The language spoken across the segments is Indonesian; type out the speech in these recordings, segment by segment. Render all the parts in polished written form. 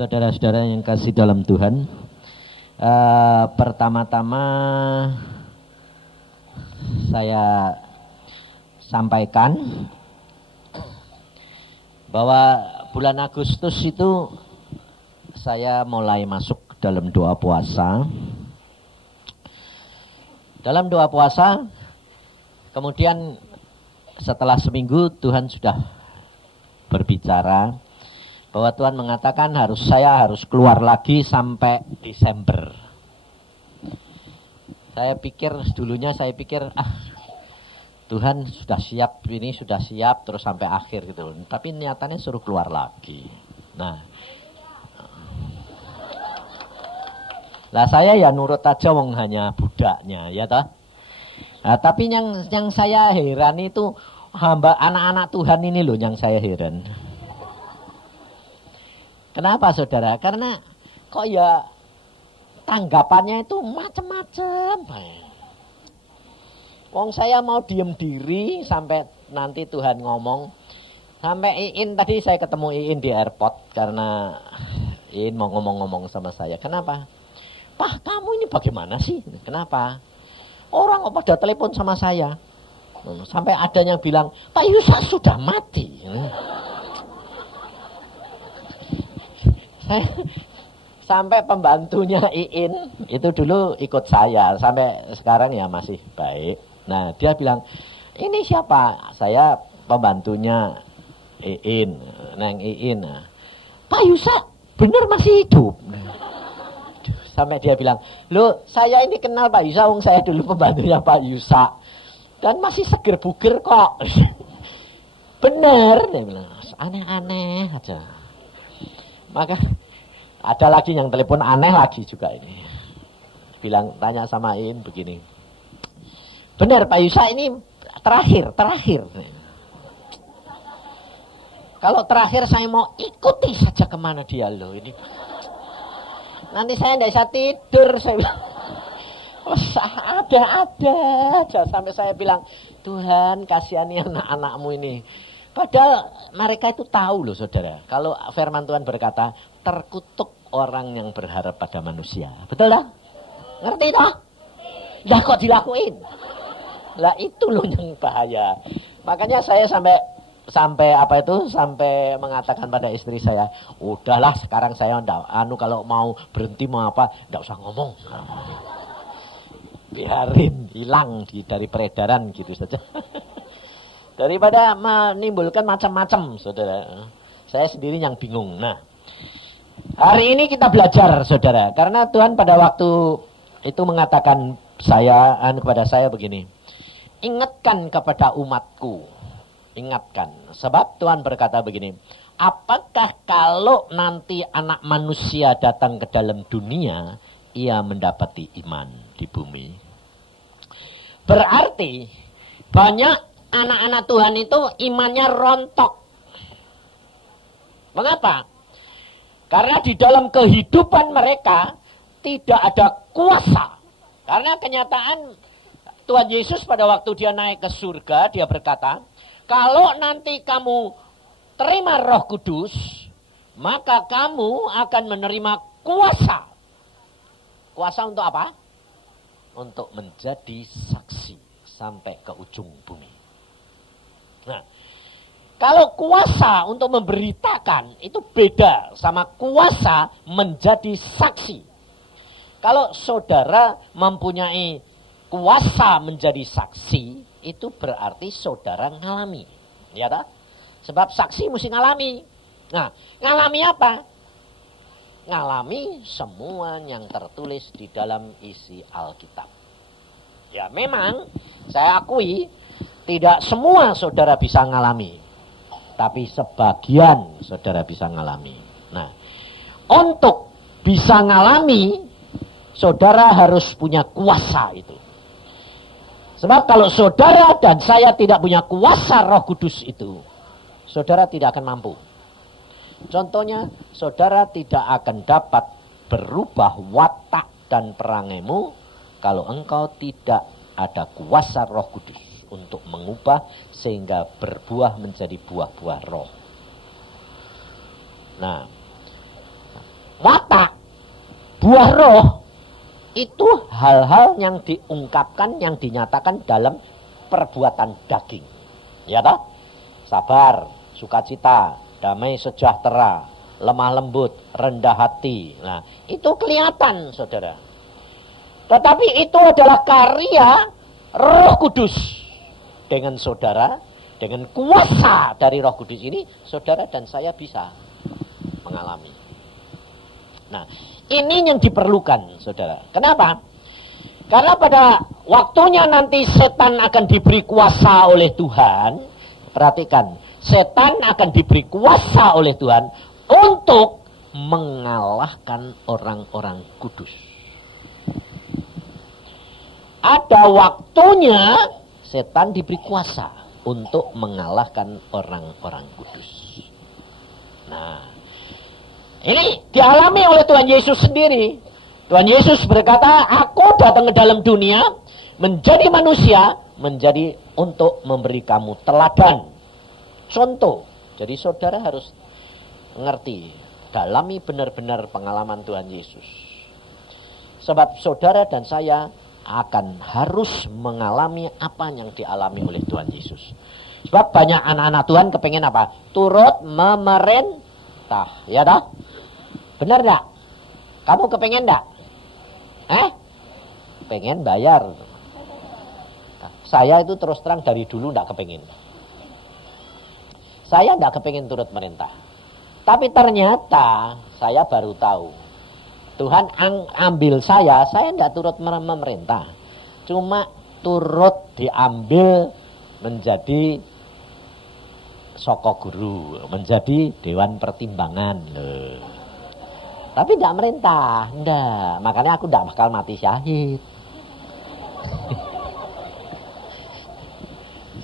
Saudara-saudara yang kasih dalam Tuhan, pertama-tama saya sampaikan bahwa bulan Agustus itu saya mulai masuk dalam doa puasa. Dalam doa puasa, kemudian setelah seminggu Tuhan sudah berbicara bahwa Tuhan mengatakan saya harus keluar lagi sampai Desember. Saya pikir Tuhan sudah siap, ini sudah siap terus sampai akhir gitu. Tapi niatannya suruh keluar lagi. Nah, saya ya nurut aja wong hanya budaknya, ya toh. Nah, tapi yang saya heran itu hamba anak-anak Tuhan ini loh yang saya heran. Kenapa saudara? Karena kok ya tanggapannya itu macam-macam. Wong saya mau diem diri sampai nanti Tuhan ngomong. Sampai Iin tadi saya ketemu Iin di airport karena Iin mau ngomong-ngomong sama saya. Kenapa? Pak, kamu ini bagaimana sih? Kenapa? Orang kok pada telepon sama saya. Sampai ada yang bilang, Pak Yusa sudah mati. Sampai pembantunya Iin itu dulu ikut saya. Sampai sekarang ya masih baik. Nah dia bilang, ini siapa? Saya pembantunya Iin. Neng Iin. Pak Yusa benar masih hidup. Sampai dia bilang, loh saya ini kenal Pak Yusa, wong saya dulu pembantunya Pak Yusa. Dan masih seger buger kok. Bener, dia bilang, aneh-aneh aja. Maka ada lagi yang telepon aneh lagi juga ini. Bilang, tanya sama Iin begini. Benar Pak Yusa ini terakhir. Kalau terakhir saya mau ikuti saja kemana dia loh ini. Nanti saya tidak bisa tidur, saya bilang. Ada aja sampai saya bilang, Tuhan kasihani anak-anakmu ini. Padahal mereka itu tahu loh saudara. Kalau firman Tuhan berkata, terkutuk orang yang berharap pada manusia. Betul tak? Ngerti tak? Lah kok dilakuin? Lah itu loh yang bahaya. Makanya saya sampai mengatakan pada istri saya, udahlah sekarang saya kalau mau berhenti mau apa, enggak usah ngomong. Biarin hilang dari peredaran gitu saja. Daripada menimbulkan macam-macam, saudara. Saya sendiri yang bingung. Nah, hari ini kita belajar, saudara. Karena Tuhan pada waktu itu mengatakan kepada saya begini. Ingatkan kepada umatku. Ingatkan. Sebab Tuhan berkata begini. Apakah kalau nanti anak manusia datang ke dalam dunia, ia mendapati iman di bumi? Berarti banyak anak-anak Tuhan itu imannya rontok. Mengapa? Karena di dalam kehidupan mereka tidak ada kuasa. Karena kenyataan Tuhan Yesus pada waktu dia naik ke surga, dia berkata, kalau nanti kamu terima Roh Kudus, maka kamu akan menerima kuasa. Kuasa untuk apa? Untuk menjadi saksi sampai ke ujung bumi. Nah, kalau kuasa untuk memberitakan itu beda sama kuasa menjadi saksi. Kalau saudara mempunyai kuasa menjadi saksi, itu berarti saudara ngalami. Ya tak? Sebab saksi mesti ngalami. Nah, ngalami apa? Ngalami semua yang tertulis di dalam isi Alkitab. Ya memang saya akui tidak semua saudara bisa ngalami. Tapi sebagian saudara bisa ngalami. Nah, untuk bisa ngalami, saudara harus punya kuasa itu. Sebab kalau saudara dan saya tidak punya kuasa Roh Kudus itu, saudara tidak akan mampu. Contohnya, saudara tidak akan dapat berubah watak dan perangaimu kalau engkau tidak ada kuasa Roh Kudus untuk mengubah sehingga berbuah menjadi buah-buah roh. Nah, watak, buah roh, itu hal-hal yang diungkapkan, yang dinyatakan dalam perbuatan daging. Ya toh? Sabar, sukacita, damai sejahtera, lemah lembut, rendah hati. Nah, itu kelihatan, saudara. Tetapi itu adalah karya Roh Kudus. Dengan saudara, dengan kuasa dari Roh Kudus ini, saudara dan saya bisa mengalami. Nah, ini yang diperlukan, saudara. Kenapa? Karena pada waktunya nanti setan akan diberi kuasa oleh Tuhan. Perhatikan, setan akan diberi kuasa oleh Tuhan untuk mengalahkan orang-orang kudus. Ada waktunya setan diberi kuasa untuk mengalahkan orang-orang kudus. Nah, ini dialami oleh Tuhan Yesus sendiri. Tuhan Yesus berkata, aku datang ke dalam dunia menjadi manusia, menjadi untuk memberi kamu teladan, contoh. Jadi saudara harus ngerti, dalami benar-benar pengalaman Tuhan Yesus. Sebab saudara dan saya akan harus mengalami apa yang dialami oleh Tuhan Yesus. Sebab banyak anak-anak Tuhan kepengen apa? Turut memerintah. Ya dah? Benar gak? Kamu kepengen gak? Pengen bayar. Saya itu terus terang dari dulu gak kepengen. Saya gak kepengen turut merintah. Tapi ternyata saya baru tahu. Tuhan ambil saya gak turut memerintah. Cuma turut diambil menjadi soko guru, menjadi dewan pertimbangan. Tapi tidak merintah, enggak. Makanya aku tidak bakal mati syahid.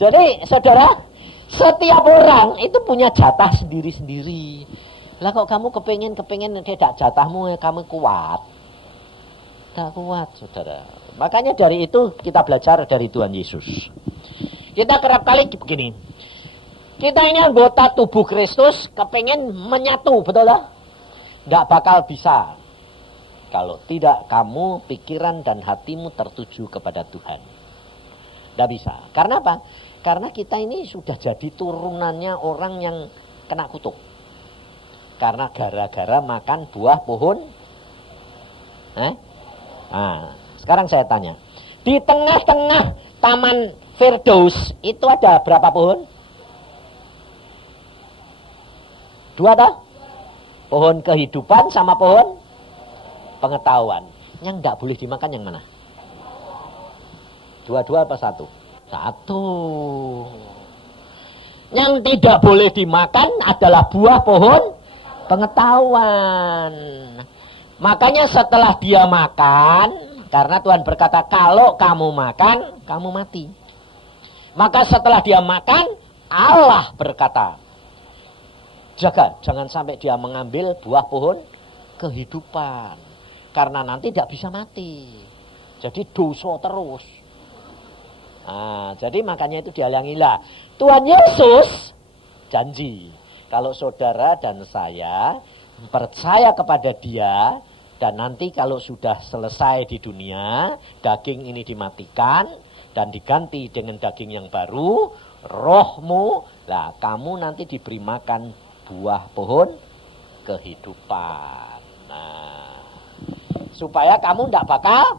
Jadi, saudara, setiap orang itu punya jatah sendiri-sendiri. Lah kok kamu kepengen tidak jatahmu, kamu kuat. Tak kuat, saudara. Makanya dari itu kita belajar dari Tuhan Yesus. Kita kerap kali begini. Kita ini anggota tubuh Kristus, kepengen menyatu, betul tak? Gak bakal bisa kalau tidak kamu pikiran dan hatimu tertuju kepada Tuhan. Gak bisa. Karena apa? Karena kita ini sudah jadi turunannya orang yang kena kutuk. Karena gara-gara makan buah pohon. Nah, sekarang saya tanya. Di tengah-tengah Taman Firdaus itu ada berapa pohon? 2 toh? Pohon kehidupan sama pohon pengetahuan. Yang nggak boleh dimakan yang mana? 2 apa 1? 1. Yang tidak boleh dimakan adalah buah pohon pengetahuan. Makanya setelah dia makan, karena Tuhan berkata kalau kamu makan, kamu mati. Maka setelah dia makan, Allah berkata, jaga, jangan sampai dia mengambil buah pohon kehidupan. Karena nanti tidak bisa mati. Jadi dosa terus. Nah, jadi makanya itu dihalangilah. Tuhan Yesus janji. Kalau saudara dan saya percaya kepada dia. Dan nanti kalau sudah selesai di dunia, daging ini dimatikan. Dan diganti dengan daging yang baru. Rohmu, lah kamu nanti diberi makan buah pohon kehidupan. Nah, supaya kamu tidak bakal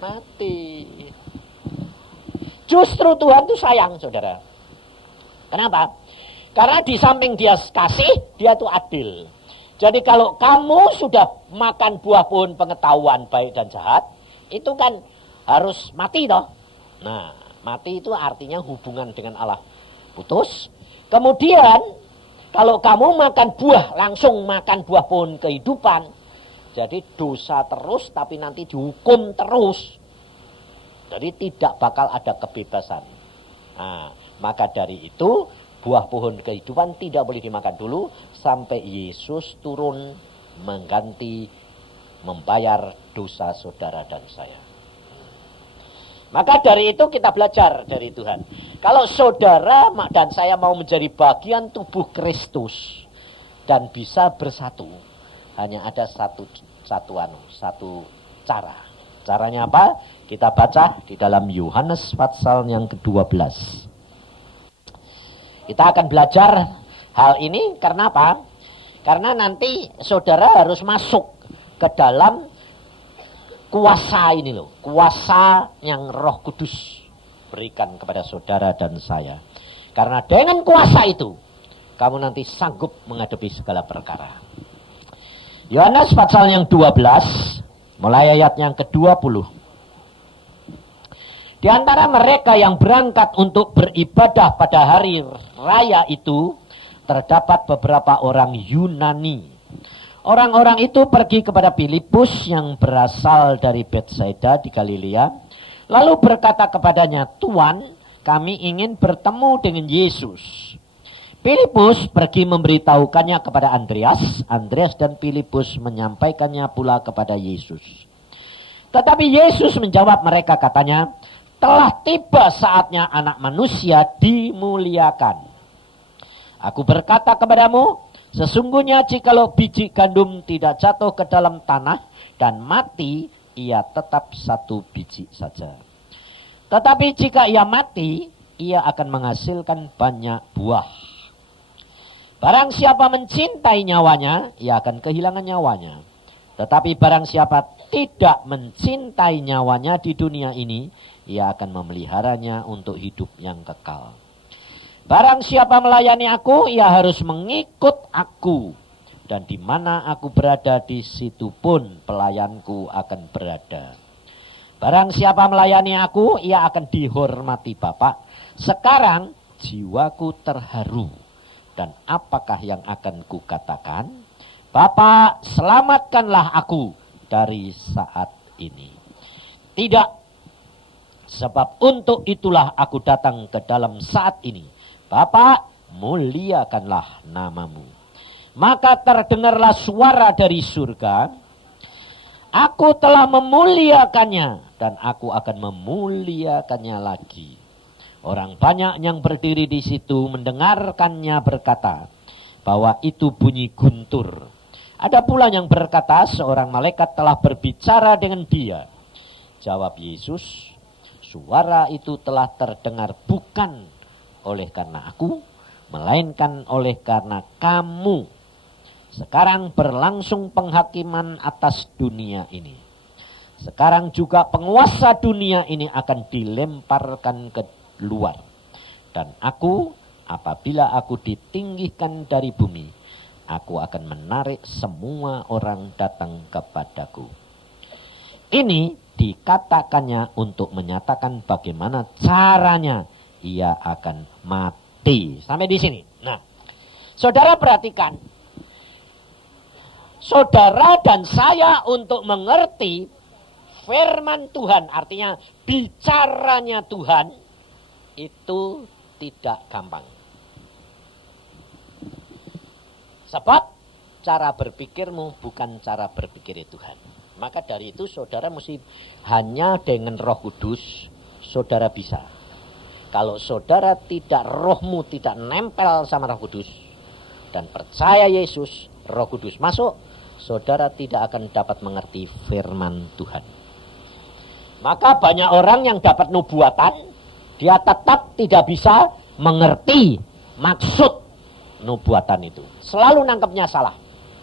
mati. Justru Tuhan itu sayang, saudara. Kenapa? Karena di samping dia kasih, dia itu adil. Jadi kalau kamu sudah makan buah pohon pengetahuan baik dan jahat, itu kan harus mati toh. Nah, mati itu artinya hubungan dengan Allah putus. Kemudian kalau kamu makan buah, langsung makan buah pohon kehidupan, jadi dosa terus, tapi nanti dihukum terus. Jadi tidak bakal ada kebebasan. Nah, maka dari itu, buah pohon kehidupan tidak boleh dimakan dulu, sampai Yesus turun mengganti, membayar dosa saudara dan saya. Maka dari itu kita belajar dari Tuhan. Kalau saudara dan saya mau menjadi bagian tubuh Kristus dan bisa bersatu, hanya ada satu cara. Caranya apa? Kita baca di dalam Yohanes pasal yang ke-12. Kita akan belajar hal ini karena apa? Karena nanti saudara harus masuk ke dalam kuasa ini loh. Kuasa yang Roh Kudus berikan kepada saudara dan saya. Karena dengan kuasa itu, kamu nanti sanggup menghadapi segala perkara. Yohanes pasal yang 12, mulai ayat yang ke-20. Di antara mereka yang berangkat untuk beribadah pada hari raya itu, terdapat beberapa orang Yunani. Orang-orang itu pergi kepada Filipus yang berasal dari Betsaida di Galilea, lalu berkata kepadanya, "Tuan, kami ingin bertemu dengan Yesus." Filipus pergi memberitahukannya kepada Andreas. Andreas dan Filipus menyampaikannya pula kepada Yesus. Tetapi Yesus menjawab mereka, katanya, "Telah tiba saatnya Anak Manusia dimuliakan. Aku berkata kepadamu, sesungguhnya jikalau biji gandum tidak jatuh ke dalam tanah dan mati, ia tetap satu biji saja. Tetapi jika ia mati, ia akan menghasilkan banyak buah. Barang siapa mencintai nyawanya, ia akan kehilangan nyawanya. Tetapi barang siapa tidak mencintai nyawanya di dunia ini, ia akan memeliharanya untuk hidup yang kekal. Barang siapa melayani aku, ia harus mengikut aku. Dan di mana aku berada, di situ pun pelayanku akan berada. Barang siapa melayani aku, ia akan dihormati Bapa. Sekarang jiwaku terharu. Dan apakah yang akan kukatakan? Bapa, selamatkanlah aku dari saat ini. Tidak, sebab untuk itulah aku datang ke dalam saat ini. Bapa, muliakanlah namamu. Maka terdengarlah suara dari surga. Aku telah memuliakannya dan aku akan memuliakannya lagi. Orang banyak yang berdiri di situ mendengarkannya berkata bahwa itu bunyi guntur. Ada pula yang berkata seorang malaikat telah berbicara dengan dia. Jawab Yesus, suara itu telah terdengar bukan oleh karena aku, melainkan oleh karena kamu. Sekarang berlangsung penghakiman atas dunia ini. Sekarang juga penguasa dunia ini akan dilemparkan ke luar. Dan aku, apabila aku ditinggikan dari bumi, aku akan menarik semua orang datang kepadaku. Ini dikatakannya untuk menyatakan bagaimana caranya ia akan mati. Sampai di sini. Nah, saudara perhatikan. Saudara dan saya untuk mengerti firman Tuhan, artinya bicaranya Tuhan, itu tidak gampang. Sebab cara berpikirmu bukan cara berpikir Tuhan. Maka dari itu saudara mesti hanya dengan Roh Kudus saudara bisa. Kalau saudara tidak, rohmu tidak nempel sama Roh Kudus dan percaya Yesus, Roh Kudus masuk, saudara tidak akan dapat mengerti firman Tuhan. Maka banyak orang yang dapat nubuatan, dia tetap tidak bisa mengerti maksud nubuatan itu. Selalu nangkepnya salah.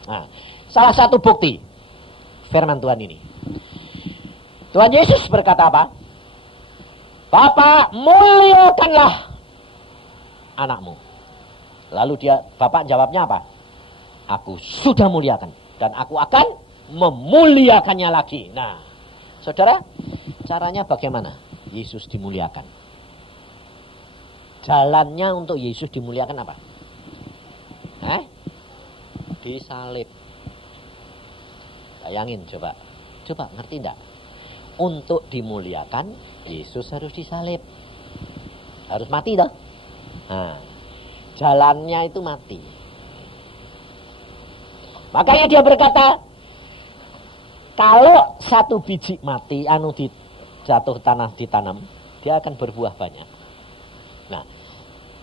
Nah, salah satu bukti firman Tuhan ini. Tuhan Yesus berkata apa? Bapa, muliakanlah anakmu. Lalu Bapak jawabnya apa? Aku sudah muliakan dan aku akan memuliakannya lagi. Nah, saudara, caranya bagaimana Yesus dimuliakan? Jalannya untuk Yesus dimuliakan apa? Disalib. Bayangin coba. Coba ngerti enggak? Untuk dimuliakan, Yesus harus disalib. Harus mati toh? Nah, jalannya itu mati. Makanya dia berkata, kalau satu biji mati, jatuh tanah ditanam, dia akan berbuah banyak. Nah,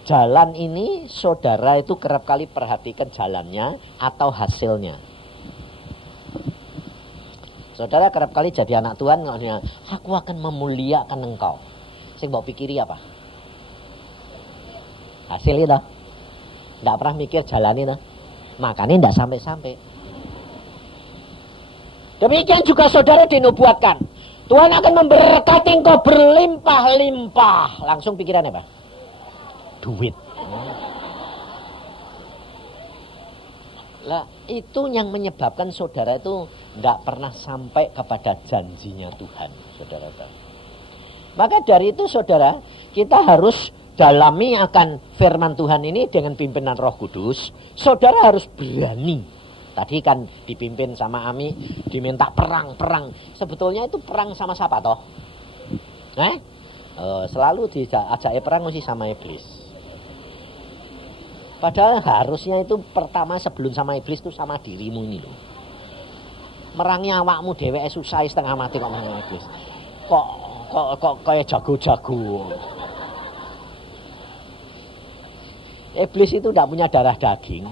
jalan ini saudara itu kerap kali perhatikan jalannya atau hasilnya. Saudara kerap kali jadi anak Tuhan, aku akan memuliakan engkau. Sing mbok pikiri apa? Hasil itu. Enggak pernah mikir jalan itu. Makanya enggak sampai-sampai. Demikian juga saudara dinubuatkan. Tuhan akan memberkati engkau berlimpah-limpah. Langsung pikirannya apa? Duit. Lah, itu yang menyebabkan saudara itu enggak pernah sampai kepada janjinya Tuhan, saudara. Maka dari itu saudara, kita harus dalami akan firman Tuhan ini dengan pimpinan Roh Kudus. Saudara harus berani. Tadi kan dipimpin sama Ami, diminta perang. Sebetulnya itu perang sama siapa toh? Selalu diajak perang mesti sama iblis. Padahal harusnya itu pertama sebelum sama iblis itu sama dirimu ini loh. Merangi awakmu dheweke susah setengah mati kok sama iblis. Kok kayak jago-jago. Iblis itu tidak punya darah daging.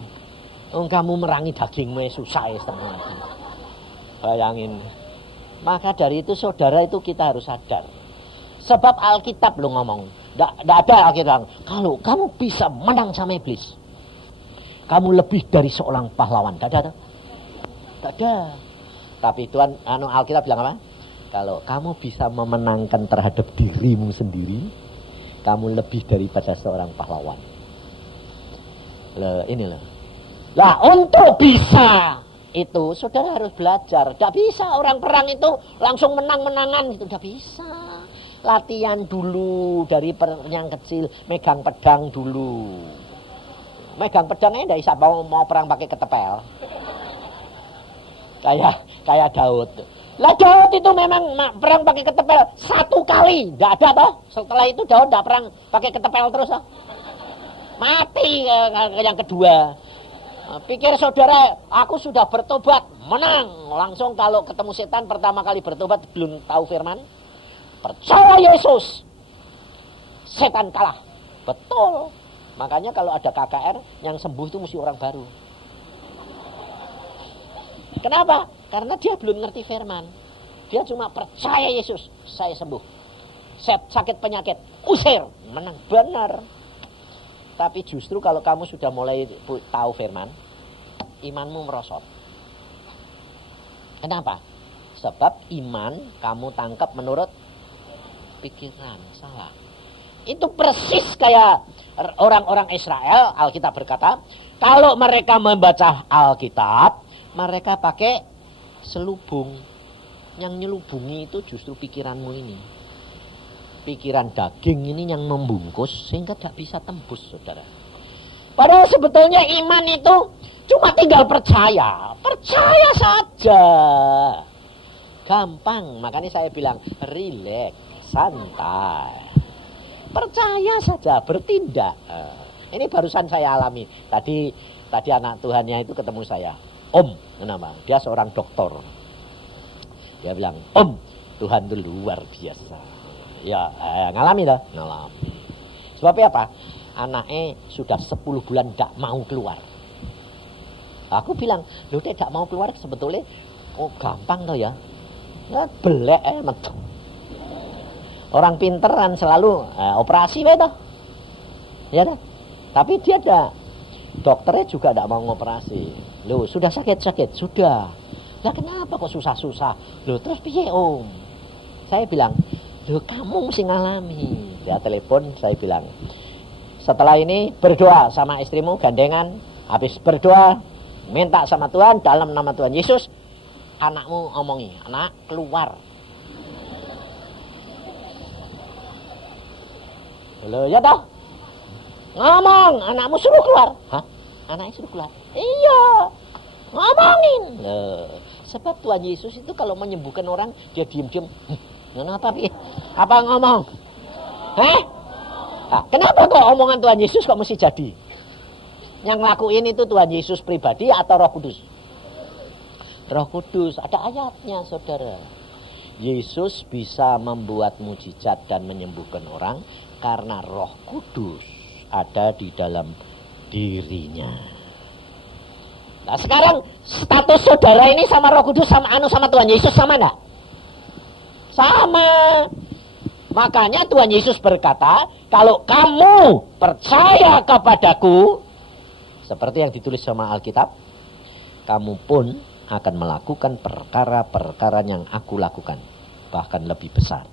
Kamu merangi dagingmu susah setengah mati. Bayangin. Maka dari itu saudara itu kita harus sadar. Sebab Alkitab lo ngomong. Tidak ada Alkitab. Kalau kamu bisa menang sama iblis, kamu lebih dari seorang pahlawan. Tidak ada. Tidak ada. Tapi Tuhan, Alkitab bilang apa? Kalau kamu bisa memenangkan terhadap dirimu sendiri, kamu lebih daripada seorang pahlawan. Ini loh. Lah untuk bisa itu saudara harus belajar. Tidak bisa orang perang itu langsung menang-menangan itu tidak bisa. Latihan dulu dari yang kecil, megang pedang dulu. Megang pedangnya tidak bisa mau perang pakai ketepel. Kayak Daud. Lah Daud itu memang perang pakai ketepel 1 kali, tidak ada toh. Setelah itu Daud tidak perang pakai ketepel terus toh. Mati yang kedua. Pikir saudara, aku sudah bertobat, menang. Langsung kalau ketemu setan pertama kali bertobat belum tahu firman. Percaya Yesus, setan kalah. Betul. Makanya kalau ada KKR yang sembuh itu mesti orang baru. Kenapa? Karena dia belum ngerti firman. Dia cuma percaya Yesus, saya sembuh. Sakit penyakit, usir, menang. Benar. Tapi justru kalau kamu sudah mulai tahu firman, imanmu merosot. Kenapa? Sebab iman kamu tangkap menurut pikiran. Salah. Itu persis kayak orang-orang Israel. Alkitab berkata, kalau mereka membaca Alkitab, mereka pakai selubung. Yang nyelubungi itu justru pikiranmu ini. Pikiran daging ini yang membungkus sehingga tidak bisa tembus, saudara. Padahal sebetulnya iman itu cuma tinggal percaya. Percaya saja. Gampang. Makanya saya bilang rileks, santai. Percaya saja, bertindak. Ini barusan saya alami. Tadi anak Tuhannya itu ketemu saya. Om, kenapa? Dia seorang dokter. Dia bilang, Om, Tuhan itu luar biasa. Ya, ngalami dah, ngalami. Sebabnya apa? Anaknya sudah 10 bulan tidak mau keluar. Aku bilang, lu tidak mau keluar sebetulnya, gampang toh ya. Nah, belek metu. Orang pinteran selalu operasi toh. Ya toh. Tapi dia ada dokternya juga tidak mau ngoperasi. Loh, sudah sakit-sakit, sudah. Lah kenapa kok susah-susah? Loh, terus piye Om? Saya bilang, loh kamu mesti ngalami. Dia telepon, saya bilang, setelah ini berdoa sama istrimu gandengan. Habis berdoa, minta sama Tuhan dalam nama Tuhan Yesus. Anakmu omongi, anak keluar. Loh ya toh? Ngomong, anakmu suruh keluar. Hah? Anaknya suruh keluar? Iya. Ngomongin. Loh, sebab Tuhan Yesus itu kalau menyembuhkan orang, dia diam-diam. Kenapa Pi? Apa ngomong? Nah, kenapa kok omongan Tuhan Yesus kok mesti jadi? Yang ngelakuin itu Tuhan Yesus pribadi atau Roh Kudus? Roh Kudus, ada ayatnya saudara. Yesus bisa membuat mujizat dan menyembuhkan orang karena Roh Kudus ada di dalam dirinya. Nah sekarang status saudara ini sama Roh Kudus sama Tuhan Yesus sama enggak? Sama. Makanya Tuhan Yesus berkata, kalau kamu percaya kepadaku, seperti yang ditulis sama Alkitab, kamu pun akan melakukan perkara-perkara yang aku lakukan, bahkan lebih besar.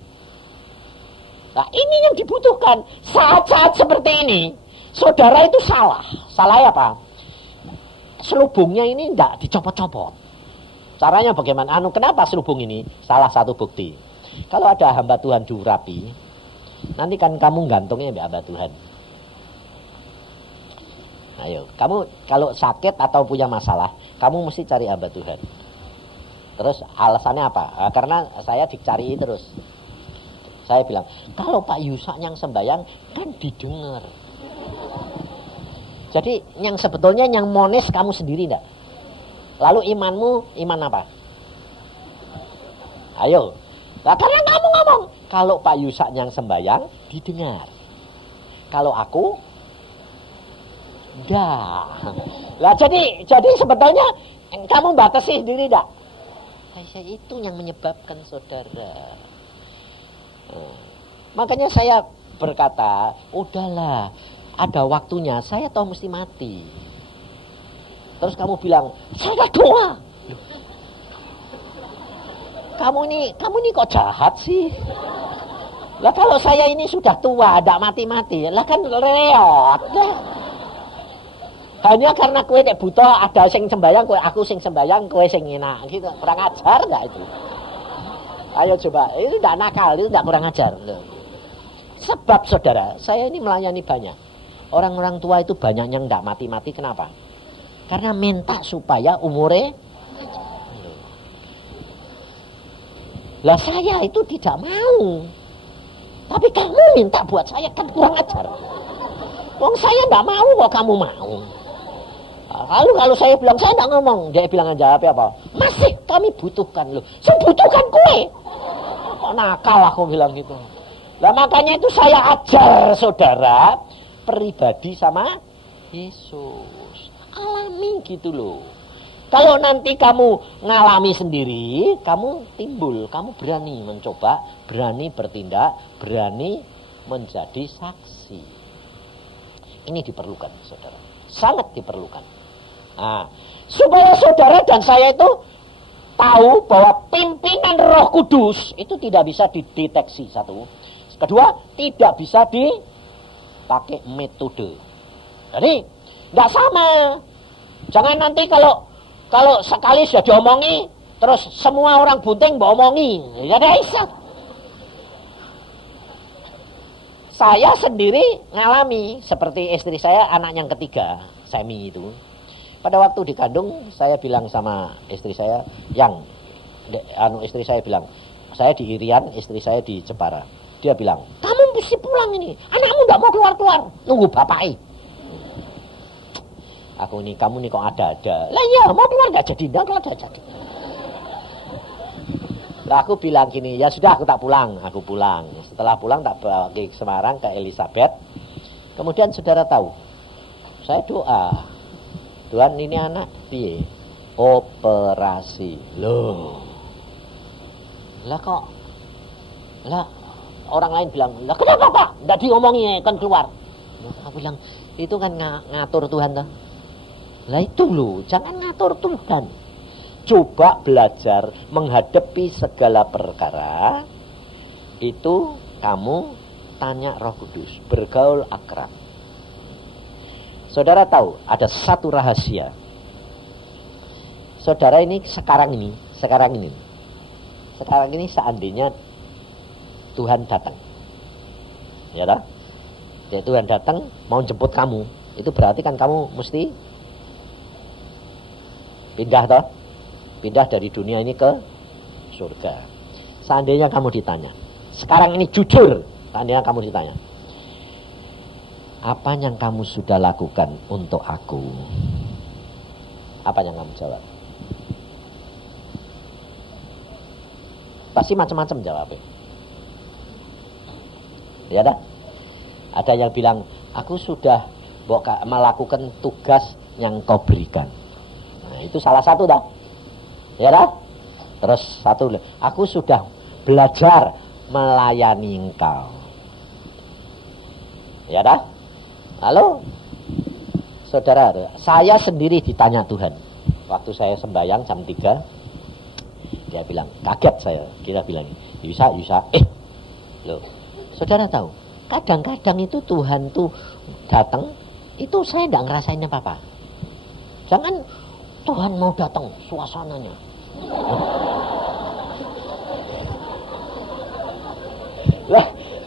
Nah ini yang dibutuhkan. Saat-saat seperti ini, saudara itu salah. Salah apa? Selubungnya ini tidak dicopot-copot. Caranya bagaimana? Kenapa selubung ini? Salah satu bukti. Kalau ada hamba Tuhan diurapi, nanti kan kamu gantungnya mbak hamba Tuhan. Ayo, kamu kalau sakit atau punya masalah, kamu mesti cari hamba Tuhan. Terus alasannya apa? Karena saya dicari terus. Saya bilang, kalau Pak Yusak yang sembahyang kan didengar. Jadi yang sebetulnya yang monis kamu sendiri enggak? Lalu imanmu, iman apa? Ayo. Nah karena kamu ngomong, kalau Pak Yusak yang sembahyang didengar. Kalau aku enggak. Lah jadi sebetulnya kamu batasi sendiri enggak? Saya itu yang menyebabkan saudara. Makanya saya berkata, udahlah, ada waktunya, saya tahu mesti mati. Terus kamu bilang, saya udah tua. Kamu ini kok jahat sih? Lah kalau saya ini sudah tua, tidak mati-mati, lah kan reot lah. Hanya karena kue nek buta ada sing sembayang, kue aku sing sembayang, kue sing enak, gitu. Kurang ajar enggak itu? Ayo coba, itu tidak nakal, itu tidak kurang ajar. Sebab saudara, saya ini melayani banyak. Orang-orang tua itu banyak yang tidak mati-mati, kenapa? Karena minta supaya umurnya. Lah saya itu tidak mau. Tapi kamu minta buat saya, kan kurang ajar. Wong saya tidak mau kok kamu mau. Lalu kalau saya bilang, saya tidak ngomong. Dia bilang aja apa? Masih kami butuhkan loh. Saya butuhkan kue. Kok nakal aku bilang gitu. Nah makanya itu saya ajar saudara pribadi sama Yesus. Alami gitu loh. Kalau nanti kamu ngalami sendiri, kamu timbul, kamu berani mencoba, berani bertindak, berani menjadi saksi. Ini diperlukan saudara. Sangat diperlukan. Nah, supaya saudara dan saya itu tahu bahwa pimpinan Roh Kudus itu tidak bisa dideteksi, satu. Kedua, tidak bisa dipakai metode. Jadi, nggak sama. Jangan nanti kalau sekali sudah diomongi, terus semua orang bunting omongi. Ya bisa. Saya sendiri ngalami seperti istri saya, anak yang ketiga, Semi itu. Pada waktu dikandung, saya bilang sama istri saya, istri saya bilang, saya di Irian, istri saya di Jepara. Dia bilang, kamu mesti pulang ini, anakmu nggak mau keluar, nunggu bapak. Aku ini, kamu ini kok ada-ada. Lah iya, mau keluar nggak jadi, nggak jadi. Lah aku bilang gini, ya sudah aku tak pulang, aku pulang. Setelah pulang tak bawa ke Semarang ke Elizabeth. Kemudian saudara tahu, saya doa. Tuhan ini anak piye? Operasi. Loh. Lah kok? Lah orang lain bilang, "Lah kenapa Pak? Enggak diomongin kan keluar." Aku bilang, "Itu kan ngatur Tuhan toh." Lah itu loh, jangan ngatur Tuhan. Coba belajar menghadapi segala perkara. Itu kamu tanya Roh Kudus, bergaul akrab. Saudara tahu, ada satu rahasia. Saudara ini sekarang ini seandainya Tuhan datang. Ya toh? Ya Tuhan datang mau jemput kamu, itu berarti kan kamu mesti pindah toh? Pindah dari dunia ini ke surga. Seandainya kamu ditanya, sekarang ini jujur, seandainya kamu ditanya, apa yang kamu sudah lakukan untuk aku? Apa yang kamu jawab? Pasti macam-macam jawabnya. Ya dah? Ada yang bilang, aku sudah melakukan tugas yang kau berikan. itu salah satu dah. Ya dah? Terus satu, aku sudah belajar melayani engkau. Ya dah? Halo? Saudara, saya sendiri ditanya Tuhan. Waktu saya sembahyang jam 3, dia bilang, kaget saya. Dia bilang, Yusa, loh, saudara tahu, kadang-kadang itu Tuhan tuh datang, itu saya enggak ngerasain apa-apa. Jangan Tuhan mau datang, suasananya.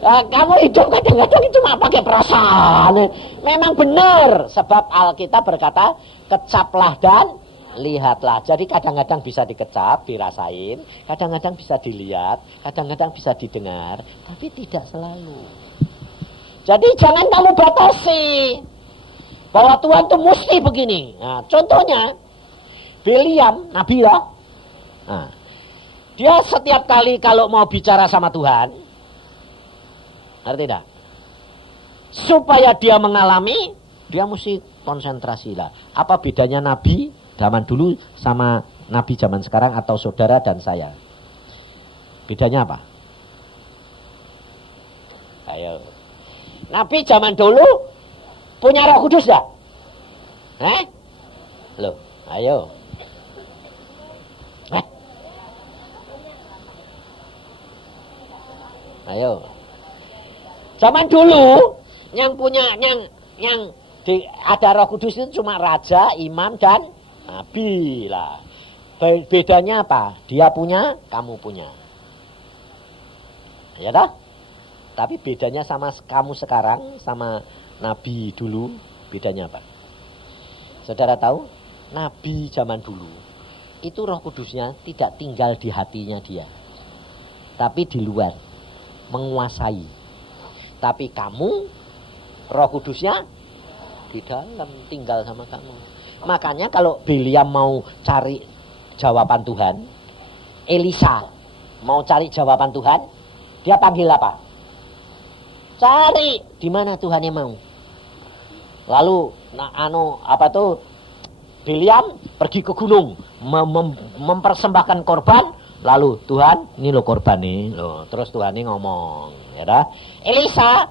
Kamu hidup kadang-kadang cuma pakai perasaan. Memang benar, sebab Alkitab berkata, kecaplah dan lihatlah. Jadi kadang-kadang bisa dikecap, dirasain, kadang-kadang bisa dilihat, kadang-kadang bisa didengar, tapi tidak selalu. Jadi jangan kamu batasi bahwa Tuhan itu mesti begini. Nah, contohnya Biliam, Nabi lah. Nah, dia setiap kali kalau mau bicara sama Tuhan, ngerti tidak? Supaya dia mengalami, dia mesti konsentrasi lah. Apa bedanya Nabi zaman dulu sama Nabi zaman sekarang atau saudara dan saya? Bedanya apa? Ayo. Nabi zaman dulu punya Roh Kudus enggak? Loh, ayo. Ayo. Zaman dulu yang punya ada Roh Kudus itu cuma raja, imam dan nabi lah. Bedanya apa? Dia punya, kamu punya. Ya dah? Tapi bedanya sama kamu sekarang sama nabi dulu, bedanya apa? Saudara tahu? Nabi zaman dulu itu Roh Kudusnya tidak tinggal di hatinya dia, tapi di luar, menguasai. Tapi kamu Roh Kudusnya di dalam, tinggal sama kamu. Makanya kalau Biliam mau cari jawaban Tuhan, Elisa mau cari jawaban Tuhan, dia panggil apa? Cari di mana Tuhan yang mau. Lalu Biliam pergi ke gunung mempersembahkan korban. Lalu Tuhan, ini lo korban nih, lo. Terus Tuhan ini ngomong, ya dah. Elisa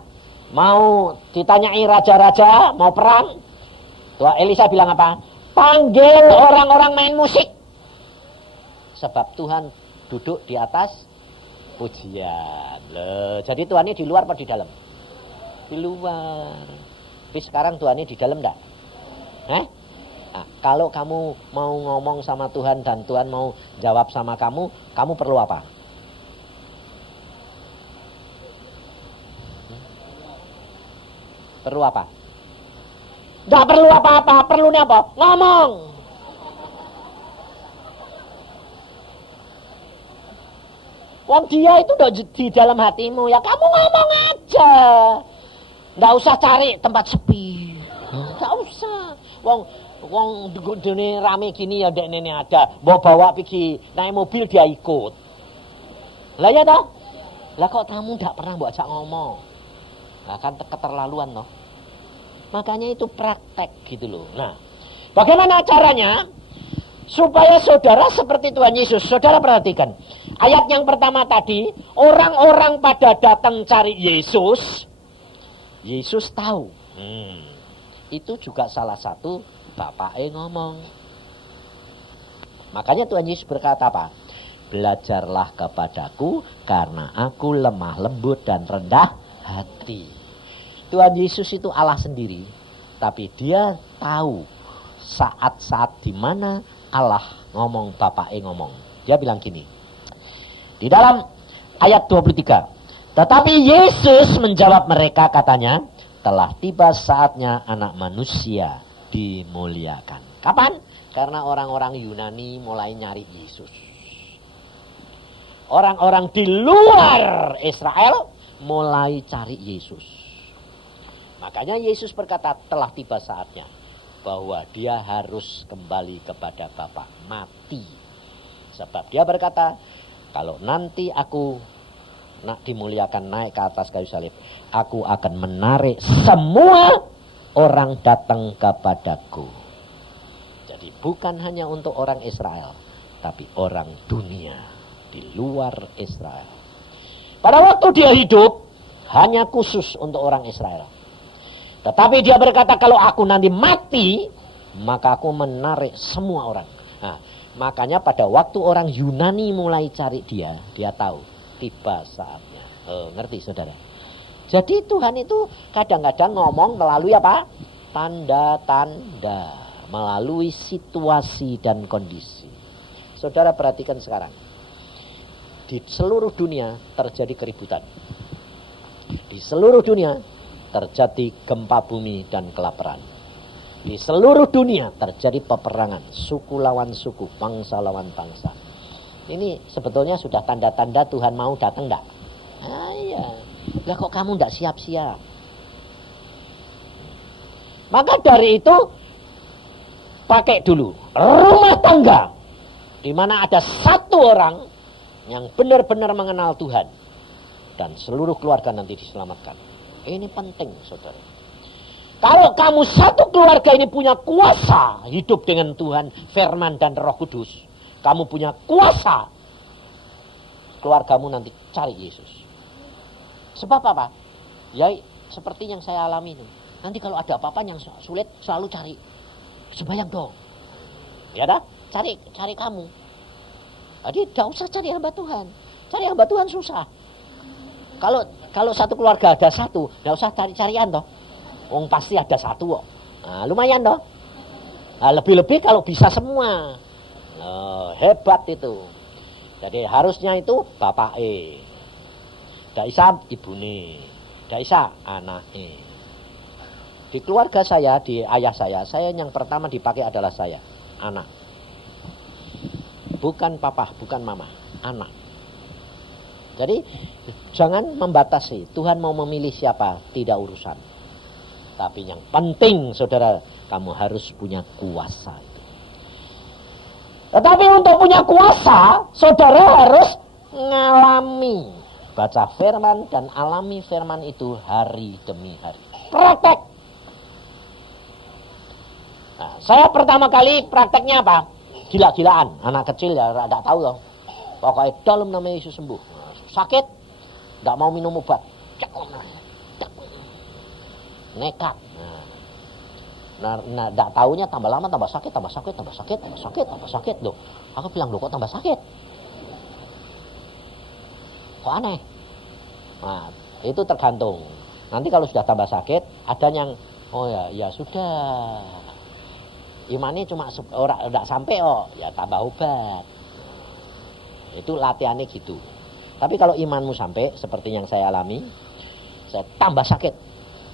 mau ditanyai raja-raja, mau perang. Tuhan Elisa bilang apa? Panggil orang-orang main musik. Sebab Tuhan duduk di atas pujian. Loh, jadi Tuhan ini di luar apa di dalam? Di luar. Tapi sekarang Tuhan ini di dalam enggak? Nah, kalau kamu mau ngomong sama Tuhan dan Tuhan mau jawab sama kamu, kamu perlu apa? Perlu apa? Nggak perlu apa-apa, perlunya apa? Ngomong. Wong dia itu udah di dalam hatimu, ya kamu ngomong aja. Nggak usah cari tempat sepi. Nggak usah. Wong dunia rame gini ya dek nenek ada, bawa pergi naik mobil dia ikut. Lah ya toh? Lah kok kamu tidak pernah ajak ngomong? Nah kan keterlaluan toh. Makanya itu praktek gitu loh. Nah, bagaimana caranya supaya saudara seperti Tuhan Yesus? Saudara perhatikan ayat yang pertama tadi, orang-orang pada datang cari Yesus. Yesus tahu. Itu juga salah satu Bapaknya ngomong. Makanya Tuhan Yesus berkata apa? Belajarlah kepadaku karena aku lemah lembut dan rendah hati. Tuhan Yesus itu Allah sendiri, tapi dia tahu saat-saat di mana Allah ngomong, Bapaknya ngomong. Dia bilang gini. Di dalam ayat 23. Tetapi Yesus menjawab mereka katanya, telah tiba saatnya anak manusia dimuliakan. Kapan? Karena orang-orang Yunani mulai nyari Yesus. Orang-orang di luar Israel mulai cari Yesus. Makanya Yesus berkata telah tiba saatnya bahwa dia harus kembali kepada Bapa, mati. Sebab dia berkata, kalau nanti aku nak dimuliakan naik ke atas kayu salib, aku akan menarik semua orang datang kepadaku. Jadi bukan hanya untuk orang Israel, tapi orang dunia di luar Israel. Pada waktu dia hidup, hanya khusus untuk orang Israel. Tetapi dia berkata, kalau aku nanti mati, maka aku menarik semua orang. Nah, makanya pada waktu orang Yunani mulai cari dia tahu tiba saatnya. Ngerti saudara? Jadi Tuhan itu kadang-kadang ngomong melalui apa? Tanda-tanda. Melalui situasi dan kondisi. Saudara perhatikan sekarang. Di seluruh dunia terjadi keributan. Di seluruh dunia terjadi gempa bumi dan kelaparan. Di seluruh dunia terjadi peperangan. Suku lawan suku, bangsa lawan bangsa. Ini sebetulnya sudah tanda-tanda Tuhan mau datang enggak? Iya. Lah kok kamu enggak siap-siap? Maka dari itu pakai dulu rumah tangga di mana ada satu orang yang benar-benar mengenal Tuhan dan seluruh keluarga nanti diselamatkan. Ini penting, saudara. Kalau kamu satu keluarga ini punya kuasa hidup dengan Tuhan, firman dan Roh Kudus, kamu punya kuasa, keluargamu nanti cari Yesus. Sebab apa? Ya seperti yang saya alami ini. Nanti kalau ada apa-apa yang sulit selalu cari. Sembahyang dong. Ya dah, cari kamu. Jadi tidak usah cari hamba Tuhan. Cari hamba Tuhan susah. Kalau satu keluarga ada satu, tidak usah cari-carian toh. Wong pasti ada satu kok. Nah, lumayan toh. Nah, lebih-lebih kalau bisa semua. Hebat itu. Jadi harusnya itu bapak tidak bisa ibune, tidak bisa anaknya. Di keluarga saya, di ayah saya yang pertama dipakai adalah saya, anak. Bukan papa, bukan mama, anak. Jadi jangan membatasi. Tuhan mau memilih siapa, tidak urusan. Tapi yang penting, saudara, kamu harus punya kuasa. Tetapi untuk punya kuasa, saudara harus ngalami. Baca firman dan alami firman itu hari demi hari. Praktek. Nah, saya pertama kali prakteknya apa? Gila-gilaan. Anak kecil tidak tahu loh. Pokoknya dalam nama Yesus sembuh. Nah, sakit, tidak mau minum obat. Nekat. Nah, tidak tahunya tambah lama tambah sakit loh. Aku bilang loh kok tambah sakit? Kok aneh? Nah, itu tergantung. Nanti kalau sudah tambah sakit, ada yang ya sudah. Imannya cuma orang tidak sampai ya tambah obat. Itu latihannya gitu. Tapi kalau imanmu sampai seperti yang saya alami, saya tambah sakit,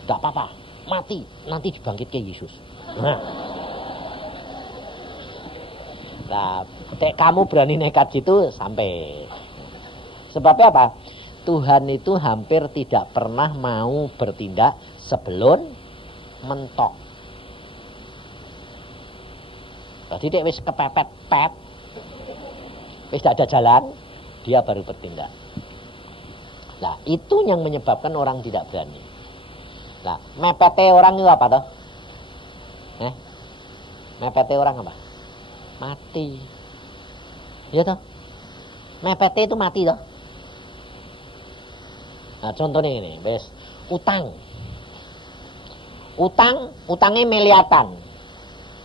tidak apa-apa, mati nanti dibangkitkan Yesus. Nah, kamu berani nekat gitu sampai. Sebabnya apa? Tuhan itu hampir tidak pernah mau bertindak sebelum mentok. Jadi dia wis kepepet-pet, wis tidak ada jalan, dia baru bertindak. Nah, itu yang menyebabkan orang tidak berani. Nah, mepete orang itu apa toh? Mepete orang apa? Mati. Iya toh? Mepete itu mati toh? Nah, contohnya ini, wis utangnya miliatan.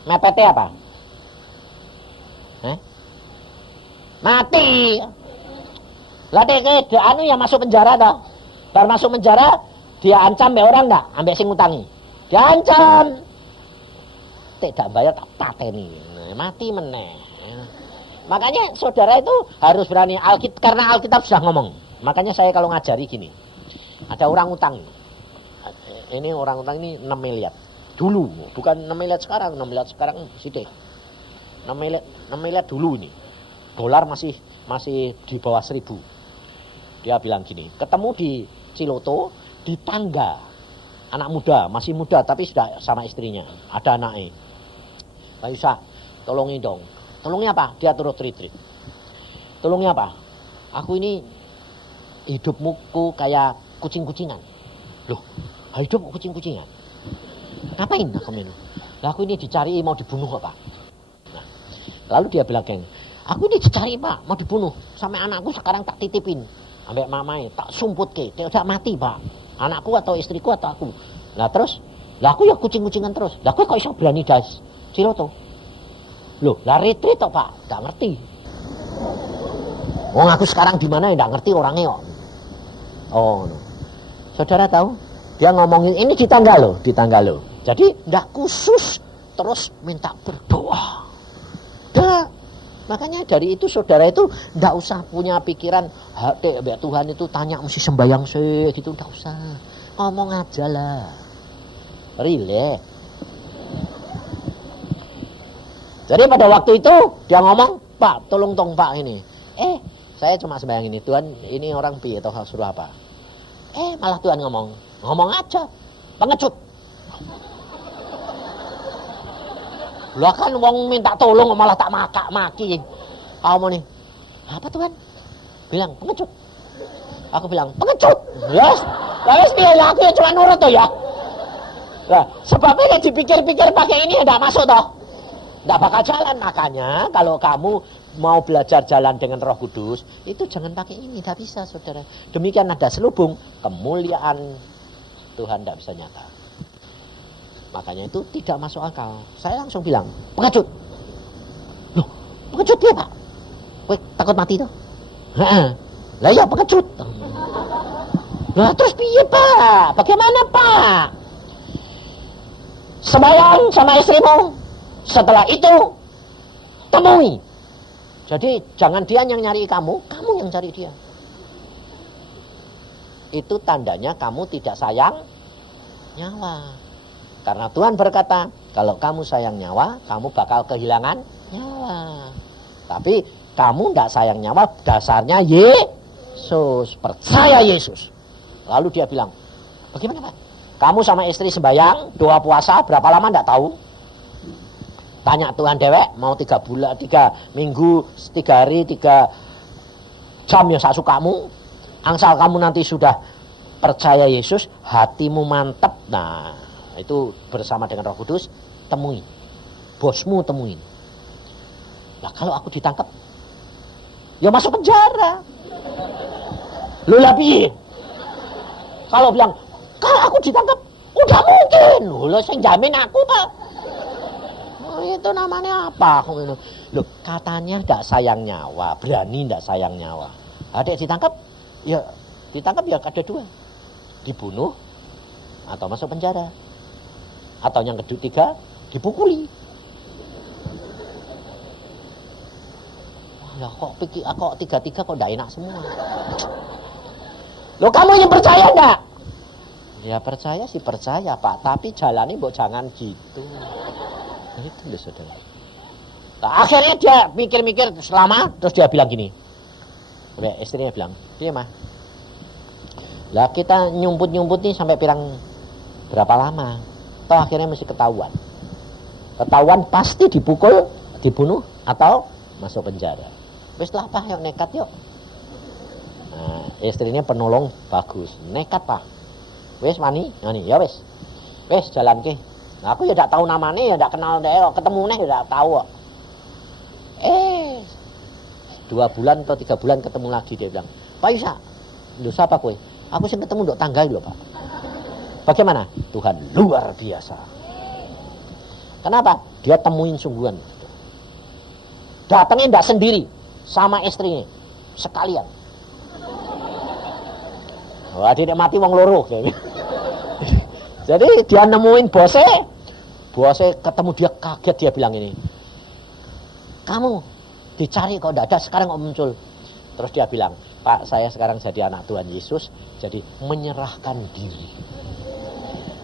Mepete apa? Mati. Lah dek anu ya masuk penjara dah. Baru masuk penjara dia ancam be orang enggak, ambek sing ngutangi. Dia ancam. Tidak bayar tak pateni. Mati meneh. Makanya saudara itu harus berani karena Alkitab sudah ngomong. Makanya saya kalau ngajari gini. Ada orang utang. Ini orang utang ini 6 miliar. Dulu, bukan 6 miliar sekarang, 6 miliar sekarang sithik. 6 miliar dulu ini. Dolar masih di bawah 1.000. Dia bilang gini, ketemu di Ciloto, di tangga. Anak muda, masih muda tapi sudah sama istrinya. Ada anaknya. Pak Yusa, tolongin dong. Tolongnya apa? Dia turut retreat. Tolongnya apa? Aku ini hidupku kayak kucing-kucingan. Loh, hidup kucing-kucingan? Ngapain kamu ini? Lah aku ini dicari mau dibunuh apa? Lalu dia bilang, geng, aku ini dicari Pak, mau dibunuh. Sampai anakku sekarang tak titipin. Ambek mamai, tak sumput ke, dia udah mati Pak. Anakku atau istriku atau aku. Lah terus, lah aku ya kucing-kucingan terus. Lah aku kok iso berani das Ciloto. Loh, lah retreat toh Pak, gak ngerti. Wong aku sekarang di mana ya gak ngerti orangnya kok. Oh, no. Saudara tahu? Dia ngomongin ini di tangga loh. Jadi ndak khusus terus minta berdoa. Makanya dari itu saudara itu ndak usah punya pikiran Tuhan itu tanya mesti sembahyang sih gitu, ndak usah. Ngomong aja lah. Relax. Jadi pada waktu itu dia ngomong, Pak tolong tong Pak ini. Saya cuma sembahyang ini, Tuhan ini orang piye toh suruh apa? Malah Tuhan ngomong aja, pengecut. Lah kan wong minta tolong malah tak maki. Kamu nih, apa Tuhan? Bilang pengecut. Aku bilang pengecut. Yes. Wes piye lah aku ya cuma nurut toh ya. Lah sebabnya dipikir-pikir pakai ini enggak masuk toh. Enggak bakal jalan. Makanya kalau kamu mau belajar jalan dengan Roh Kudus, itu jangan pakai ini, enggak bisa saudara. Demikian ada selubung, kemuliaan Tuhan enggak bisa nyata. Makanya itu tidak masuk akal. Saya langsung bilang, pengecut. Loh, pengecut dia Pak? Weh, takut mati toh? Lah ya pengecut. Lah terus piye Pak? Bagaimana Pak? Sembahyang sama istrimu. Setelah itu temui. Jadi jangan dia yang nyari kamu yang cari dia. Itu tandanya kamu tidak sayang nyawa. Karena Tuhan berkata, kalau kamu sayang nyawa, kamu bakal kehilangan nyawa. Tapi kamu tidak sayang nyawa, dasarnya Yesus. Percaya Yesus. Lalu dia bilang, bagaimana Pak? Kamu sama istri sembahyang, doa puasa, berapa lama tidak tahu? Tanya Tuhan dewek, mau 3 bulan, 3 minggu, 3 hari, 3 jam ya sasukamu. Angsal kamu nanti sudah percaya Yesus, hatimu mantap. Nah, itu bersama dengan Roh Kudus, temui. Bosmu temuin. Nah kalau aku ditangkap, ya masuk penjara. Lu lebih. Kalau bilang, kalau aku ditangkap, udah mungkin. Lu saya jamin aku Pak. Itu namanya apa? Loh, katanya enggak sayang nyawa, berani enggak sayang nyawa. Ada ditangkap, ya ada 2. Dibunuh atau masuk penjara. Atau yang ketiga dipukuli. Wah, kok 3 kok enggak enak semua. Loh kamu ini percaya enggak? Ya percaya sih percaya Pak, tapi jalani mbok jangan gitu. Itu loh saudara. Nah, akhirnya dia mikir-mikir selama, terus dia bilang gini. Istrinya bilang, iya mah. Lah kita nyumput nih sampai berapa lama? Toh akhirnya mesti ketahuan. Ketahuan pasti dipukul, dibunuh, atau masuk penjara. Wes lah Pak, yuk nekat yuk. Nah, istrinya penolong bagus. Nekat Pak. Wes mani, ya wes. Wes jalan ke. Nah, aku ya tidak tahu namanya, ya tidak kenal dia, ketemu nih ya tidak tahu. 2 bulan atau 3 bulan ketemu lagi, dia bilang, Pak Isa, lu siapa kowe? Aku sih ketemu dok tangga loh Pak. Bagaimana? Tuhan luar biasa. Kenapa? Dia temuin sungguhan. Datangnya tidak sendiri, sama istrinya sekalian. Wah, dia mati wong loro. Jadi dia nemuin bosnya ketemu, dia kaget, dia bilang ini, kamu dicari kok tidak ada, sekarang kok muncul. Terus dia bilang, Pak saya sekarang jadi anak Tuhan Yesus, jadi menyerahkan diri.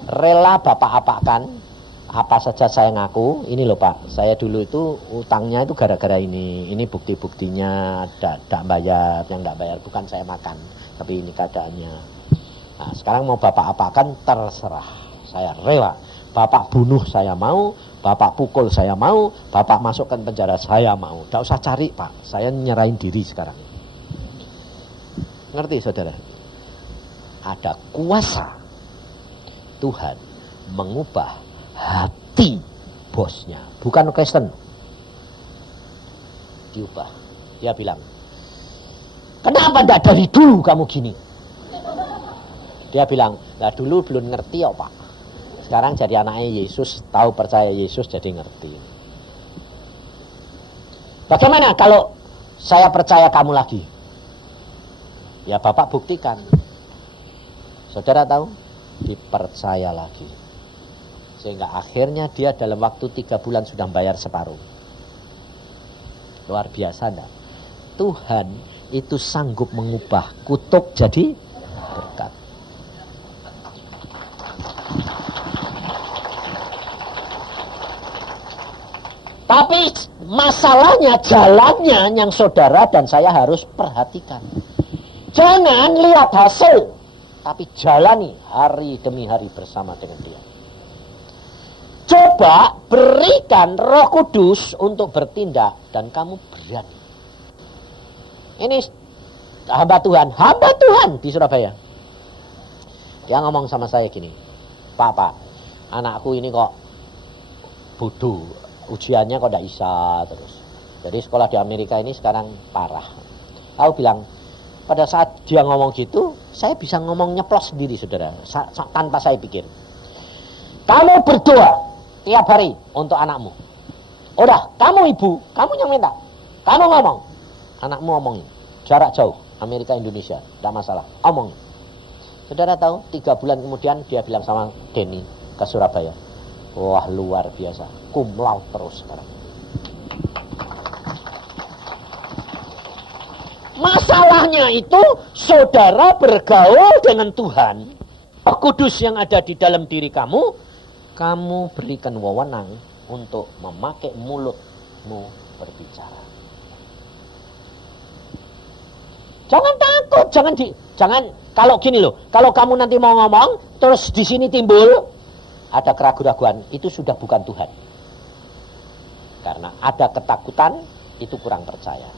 Rela Bapak apakan, apa saja saya ngaku, ini loh Pak, saya dulu itu utangnya itu gara-gara ini bukti-buktinya, tidak bayar, yang tidak bayar bukan saya makan, tapi ini keadaannya. Nah sekarang mau Bapak apakan terserah, saya rela. Bapak bunuh saya mau, Bapak pukul saya mau, Bapak masukkan penjara saya mau. Tidak usah cari Pak, saya nyerahin diri sekarang. Ngerti saudara? Ada kuasa Tuhan mengubah hati bosnya, bukan Kristen. diubah. Dia bilang, kenapa tidak dari dulu kamu gini? Dia bilang, lah dulu belum ngerti ya Pak. Sekarang jadi anaknya Yesus, tahu percaya Yesus jadi ngerti. Bagaimana kalau saya percaya kamu lagi? Ya Bapak buktikan. Saudara tahu? Dipercaya lagi. Sehingga akhirnya dia dalam waktu 3 bulan sudah bayar separuh. Luar biasa enggak? Tuhan itu sanggup mengubah kutuk jadi berkat. Tapi masalahnya jalannya yang saudara dan saya harus perhatikan. Jangan lihat hasil, tapi jalani hari demi hari bersama dengan dia. Coba berikan Roh Kudus untuk bertindak dan kamu berani. Ini hamba Tuhan di Surabaya. Dia ngomong sama saya gini, Pak, anakku ini kok bodoh, ujiannya kok tidak bisa terus. Jadi sekolah di Amerika ini sekarang parah. Aku bilang, pada saat dia ngomong gitu, saya bisa ngomong nyeplos sendiri saudara, tanpa saya pikir. Kamu berdoa tiap hari untuk anakmu. Udah, kamu ibu, kamu yang minta. Kamu ngomong, anakmu ngomongin. Jarak jauh, Amerika Indonesia, tidak masalah, omongin. Saudara tahu, 3 bulan kemudian dia bilang sama Denny ke Surabaya, wah luar biasa, cum laude terus sekarang. Masalahnya itu saudara bergaul dengan Tuhan, Roh Kudus yang ada di dalam diri kamu berikan wewenang untuk memakai mulutmu berbicara. Jangan takut, jangan kalau gini loh, kalau kamu nanti mau ngomong terus di sini timbul ada keraguan-raguan, itu sudah bukan Tuhan. Karena ada ketakutan, itu kurang percaya.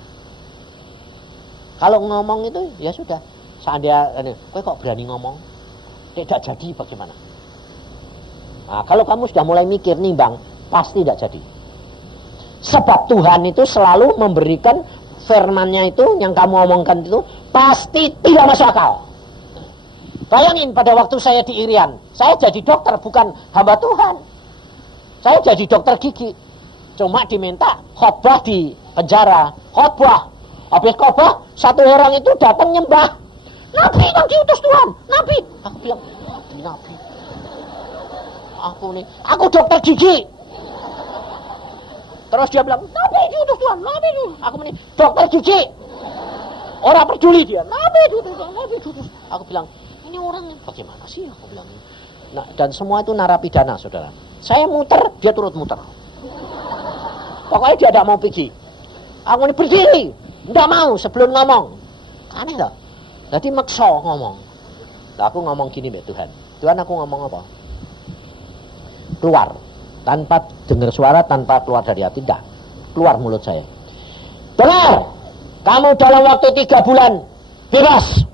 Kalau ngomong itu ya sudah, seandainya kowe kok berani ngomong, tidak jadi bagaimana? Nah, kalau kamu sudah mulai mikir nimbang, pasti tidak jadi. Sebab Tuhan itu selalu memberikan firman-Nya itu, yang kamu omongkan itu, pasti tidak masuk akal. Bayangin pada waktu saya di Irian, saya jadi dokter bukan hamba Tuhan. Saya jadi dokter gigi. Cuma diminta khotbah di penjara. Khotbah. Habis khotbah, satu orang itu datang nyembah. Nabi yang diutus Tuhan. Nabi. Aku bilang, Nabi. Aku dokter gigi. Terus dia bilang, Nabi diutus Tuhan. Nabi itu. Aku bilang, dokter gigi. Orang peduli dia. Nabi diutus Tuhan. Nabi diutus. Aku bilang, ini orang bagaimana sih? Aku bilang. Nah, dan semua itu narapidana, saudara. Saya muter, dia turut muter. Pokoknya dia tidak mau pergi. Aku ini berdiri, tidak mau sebelum ngomong. Aneh tak? Jadi maksa ngomong. Nah, aku ngomong gini mbak Tuhan. Tuhan, aku ngomong apa? Keluar, tanpa dengar suara, tanpa keluar dari hati, tidak. Keluar mulut saya. Dengar, kamu dalam waktu 3 bulan bebas.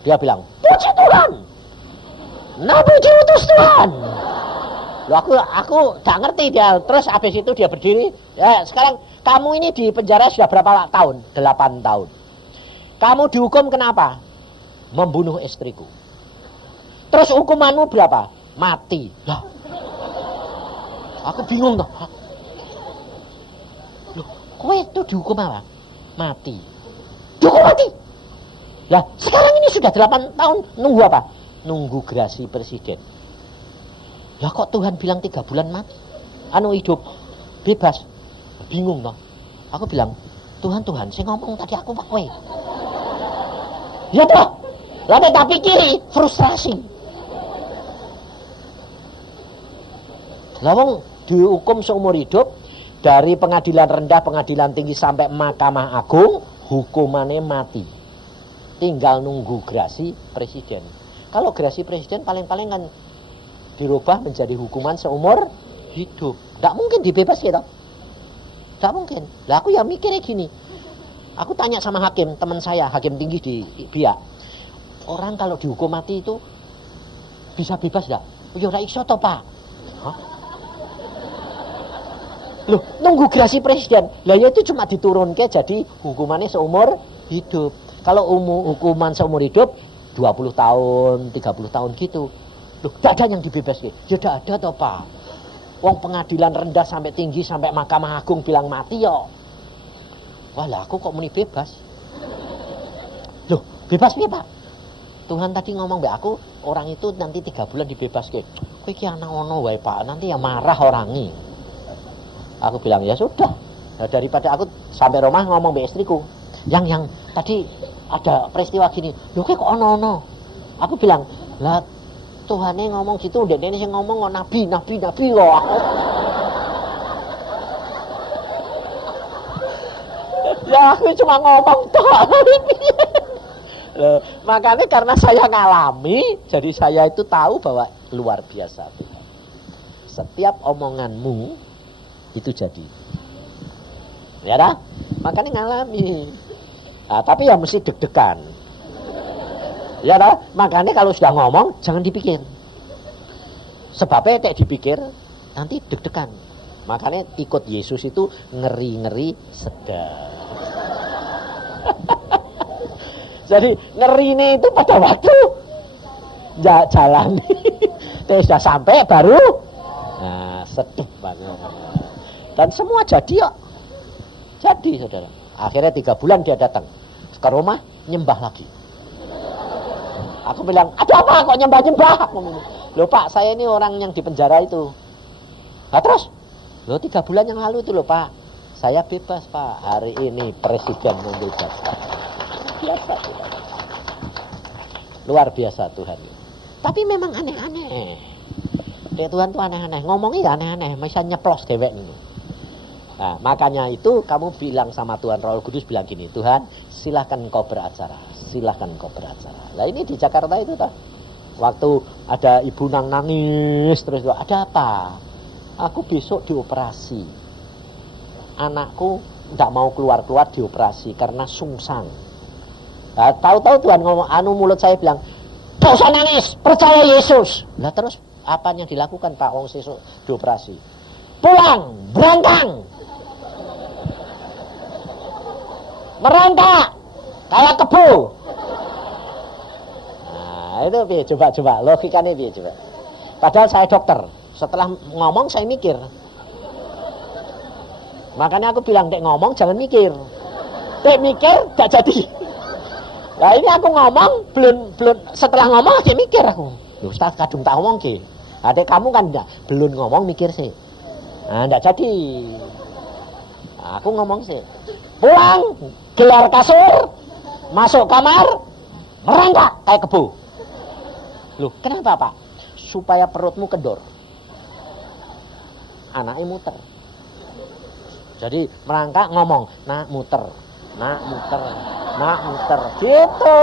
Dia bilang, puji Tuhan, Nabi diutus Tuhan. Loh, aku gak ngerti dia. Terus habis itu dia berdiri. Ya, sekarang kamu ini di penjara sudah berapa tahun? 8 tahun. Kamu dihukum kenapa? Membunuh istriku. Terus hukumanmu berapa? Mati. Loh, aku bingung toh. Loh, kowe itu dihukum apa? Mati. Dihukum mati. Lah, sekarang ini sudah 8 tahun nunggu apa? Nunggu gerasi presiden. Lah kok Tuhan bilang 3 bulan mati? Hidup bebas. Bingung toh. Aku bilang, Tuhan, saya ngomong tadi aku pak kowe. Ya toh. Lah tak pikiri frustrasi. Lah wong dihukum seumur hidup dari pengadilan rendah, pengadilan tinggi sampai Mahkamah Agung, hukumannya mati. Tinggal nunggu gerasi presiden. Kalau gerasi presiden paling-paling kan dirubah menjadi hukuman seumur hidup. Tidak mungkin dibebas ya toh. Tidak mungkin. Lah aku ya mikirnya gini. Aku tanya sama hakim, teman saya, hakim tinggi di Biak. Orang kalau dihukum mati itu bisa bebas tidak? Ya ora iso toh, Pak. Hah? Loh, nunggu gerasi presiden. Lah ya itu cuma diturunke jadi hukumannya seumur hidup. Kalau hukuman seumur hidup 20 tahun, 30 tahun gitu. Loh, gak ada yang dibebaskan. Ya gak ada toh, Pak. Wong pengadilan rendah sampai tinggi sampai Mahkamah Agung bilang mati yo. Walah, aku kok muni bebas. Loh, bebas piye, Pak? Tuhan tadi ngomong mbak aku, orang itu nanti 3 bulan dibebaskan. Kowe iki ana ono wae, Pak. Nanti ya marah orangnya. Aku bilang, ya sudah. Nah, daripada aku sampai rumah ngomong mbak istriku, yang tadi ada peristiwa gini. Loh, kok ono. Aku bilang, lah Tuhannya ngomong gitu, ndek ini sing ngomong kok nabi kok. Ya aku cuma ngomong toh. Loh, makanya karena saya ngalami, jadi saya itu tahu bahwa luar biasa Tuhan. Setiap omonganmu itu jadi. Ya dah? Makanya ngalami. Nah, tapi ya mesti deg-degan. Ya dah? Makanya kalau sudah ngomong jangan dipikir. Sebabnya tak dipikir nanti deg-degan. Makanya ikut Yesus itu ngeri-ngeri sedang. Jadi ngeri ini itu pada waktu jalan terus sudah sampai baru sedih banget. Dan semua jadi kok. Jadi saudara. Akhirnya 3 bulan dia datang ke rumah nyembah lagi. Aku bilang, ada apa kok nyembah-nyembah? Loh Pak, saya ini orang yang di penjara itu. Nah terus? Loh 3 bulan yang lalu itu loh Pak. Saya bebas Pak. Hari ini presiden membebaskan. Biasa Tuhan. Luar biasa Tuhan. Tapi memang aneh-aneh. Tuhan tuh aneh-aneh. Ngomongnya aneh-aneh. Misalnya nyeplos dewek ini. Nah, makanya itu kamu bilang sama Tuhan, Roh Kudus bilang gini, Tuhan silahkan engkau beracara. Silahkan engkau beracara. Nah ini di Jakarta itu toh. Waktu ada ibu nangis terus ada apa? Aku besok dioperasi. Anakku tidak mau keluar-keluar dioperasi karena sungsang. Nah, tahu-tahu Tuhan ngomong, mulut saya bilang, gak usah nangis, percaya Yesus. Nah terus apa yang dilakukan Pak Wong Sesuk dioperasi? Pulang, berangkang, merontak, kayak kebu. Nah itu piye coba logikanya piye coba. Padahal saya dokter, setelah ngomong saya mikir. Makanya aku bilang, dek ngomong jangan mikir. Dek mikir gak jadi. Nah ini aku ngomong belum setelah ngomong aja mikir aku. Loh Ustaz kadung tak ngomong ki. Adek kamu kan enggak belum ngomong mikir sih. Nah enggak jadi. Nah, aku ngomong sih. Pulang, gelar kasur, masuk kamar, merangkak kayak kebu. Loh kenapa Pak? Supaya perutmu kendor. Anaknya muter. Jadi merangkak ngomong, nak muter gitu.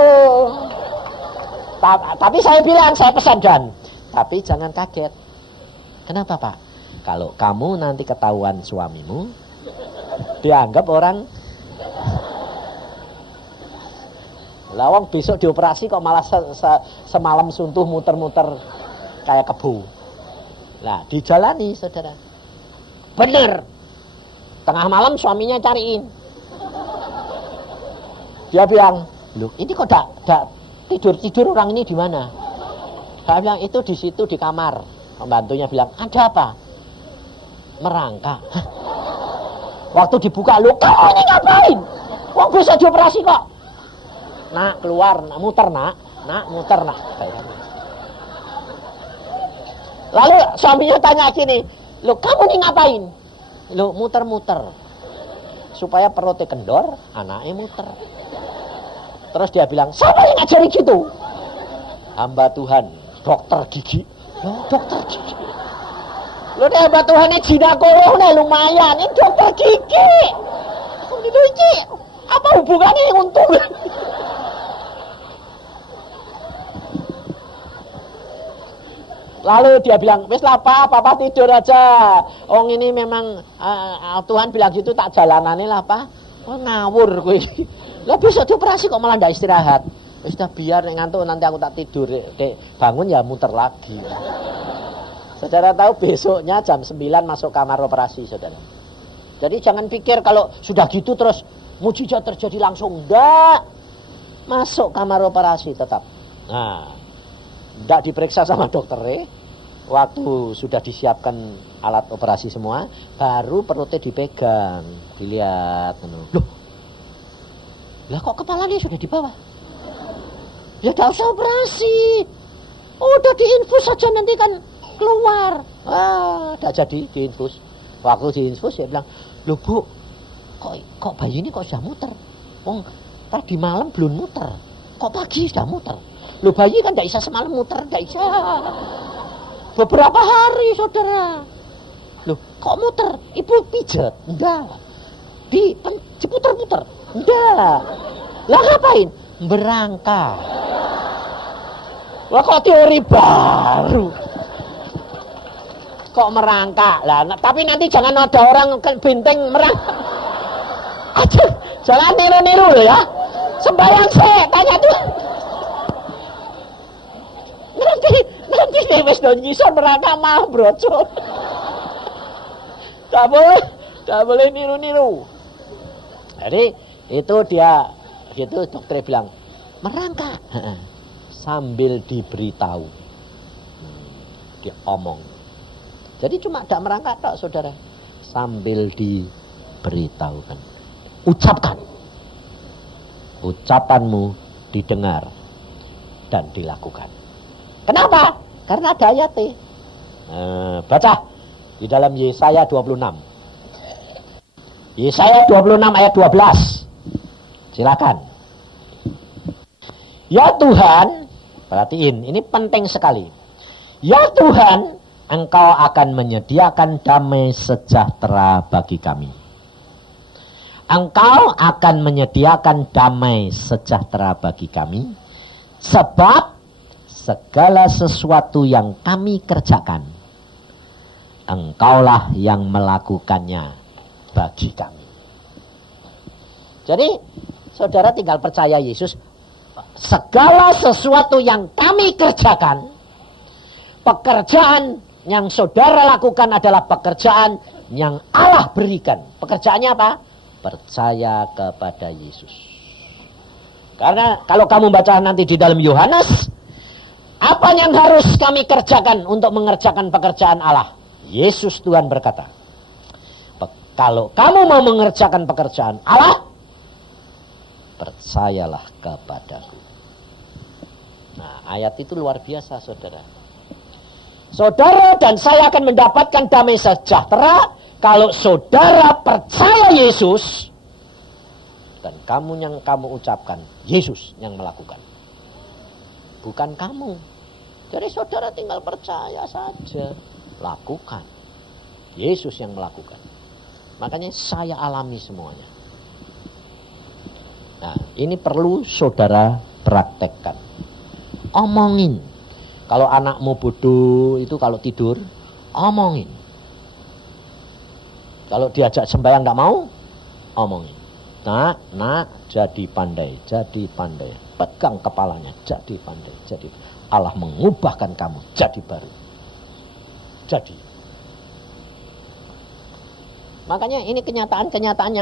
Tapi saya bilang, saya pesan Dan, tapi jangan kaget. Kenapa Pak? Kalau kamu nanti ketahuan suamimu, dianggap orang lawang besok dioperasi kok malah semalam suntuh muter-muter kayak kebu. Nah dijalani saudara. Bener. Tengah malam suaminya cariin. Dia bilang, loh ini kok dak tidur orang ini di mana? Saya bilang itu di situ di kamar. Pembantunya bilang, ada apa? Merangkak. Waktu dibuka, loh kamu ini ngapain? Kok bisa dioperasi kok? Nak keluar, nak muter nak. Lalu suaminya tanya gini, loh kamu ini ngapain? Loh muter-muter. Supaya perutnya kendor, anaknya muter. Terus dia bilang, siapa yang ngajari gitu? Hamba Tuhan, dokter gigi. Loh dokter gigi. Loh deh hamba Tuhan ini ginekoloh nih lumayan. Ini dokter gigi. Ini apa hubungannya untung? Lalu dia bilang, wis lah papa tidur aja. Oh ini memang Tuhan bilang gitu tak jalanane lah Pak. Oh ngawur kowe. Lah besok dioperasi kok malah ndak istirahat. Wis dah biar nek ngantuk nanti aku tak tidur. Dek bangun ya muter lagi. Saudara tahu besoknya jam 9 masuk kamar operasi saudara. Jadi jangan pikir kalau sudah gitu terus mujizat terjadi langsung. Enggak. Masuk kamar operasi tetap. Nah, enggak diperiksa sama dokter. Waktu sudah disiapkan alat operasi semua, baru perutnya dipegang, dilihat. Loh, lah kok kepalanya sudah di bawah? Ya enggak usah operasi. Udah diinfus saja nanti kan keluar. Enggak jadi diinfus. Waktu diinfus dia bilang, loh Bu, kok bayi ini kok sudah muter? Tadi malam belum muter, kok pagi sudah muter? Loh bayi kan tidak bisa semalam muter, tidak bisa. Beberapa hari saudara. Loh kok muter? Ibu pijat? Enggak. Diputer-puter? Enggak. Lah ngapain? Berangkat. Lah kok teori baru? Kok merangkak? Lah tapi nanti jangan ada orang ke benteng merangkak. Aduh, jangan niru-niru loh ya. Sembayang saya tanya tuh. Nanti wis do nyisor merangkak mah brocol. Tak boleh niru-niru. Jadi itu dia gitu dokter bilang merangkak sambil diberitahu. Dia omong. Jadi cuma tidak merangkak tak saudara, sambil diberitahukan. Ucapkan. Ucapanmu didengar dan dilakukan. Kenapa? Karena ada ayatnya. Baca di dalam Yesaya 26. Yesaya 26 ayat 12. Silakan. Ya Tuhan, perhatiin, ini penting sekali. Ya Tuhan, Engkau akan menyediakan damai sejahtera bagi kami. Engkau akan menyediakan damai sejahtera bagi kami, sebab segala sesuatu yang kami kerjakan, Engkaulah yang melakukannya bagi kami. Jadi, saudara tinggal percaya Yesus. Segala sesuatu yang kami kerjakan, pekerjaan yang saudara lakukan adalah pekerjaan yang Allah berikan. Pekerjaannya apa? Percaya kepada Yesus. Karena kalau kamu baca nanti di dalam Yohanes, apa yang harus kami kerjakan untuk mengerjakan pekerjaan Allah? Yesus Tuhan berkata, kalau kamu mau mengerjakan pekerjaan Allah, percayalah kepadaku. Nah, ayat itu luar biasa saudara. Saudara dan saya akan mendapatkan damai sejahtera kalau saudara percaya Yesus dan yang kamu ucapkan, Yesus yang melakukan. Bukan kamu. Jadi saudara tinggal percaya saja, lakukan. Yesus yang melakukan. Makanya saya alami semuanya. Nah, ini perlu saudara praktekkan. Omongin. Kalau anakmu bodoh itu kalau tidur, omongin. Kalau diajak sembahyang enggak mau, omongin. Nak, jadi pandai. Pegang kepalanya, jadi pandai. Jadi Allah mengubahkan kamu jadi baru. Jadi. Makanya ini kenyataan-kenyataan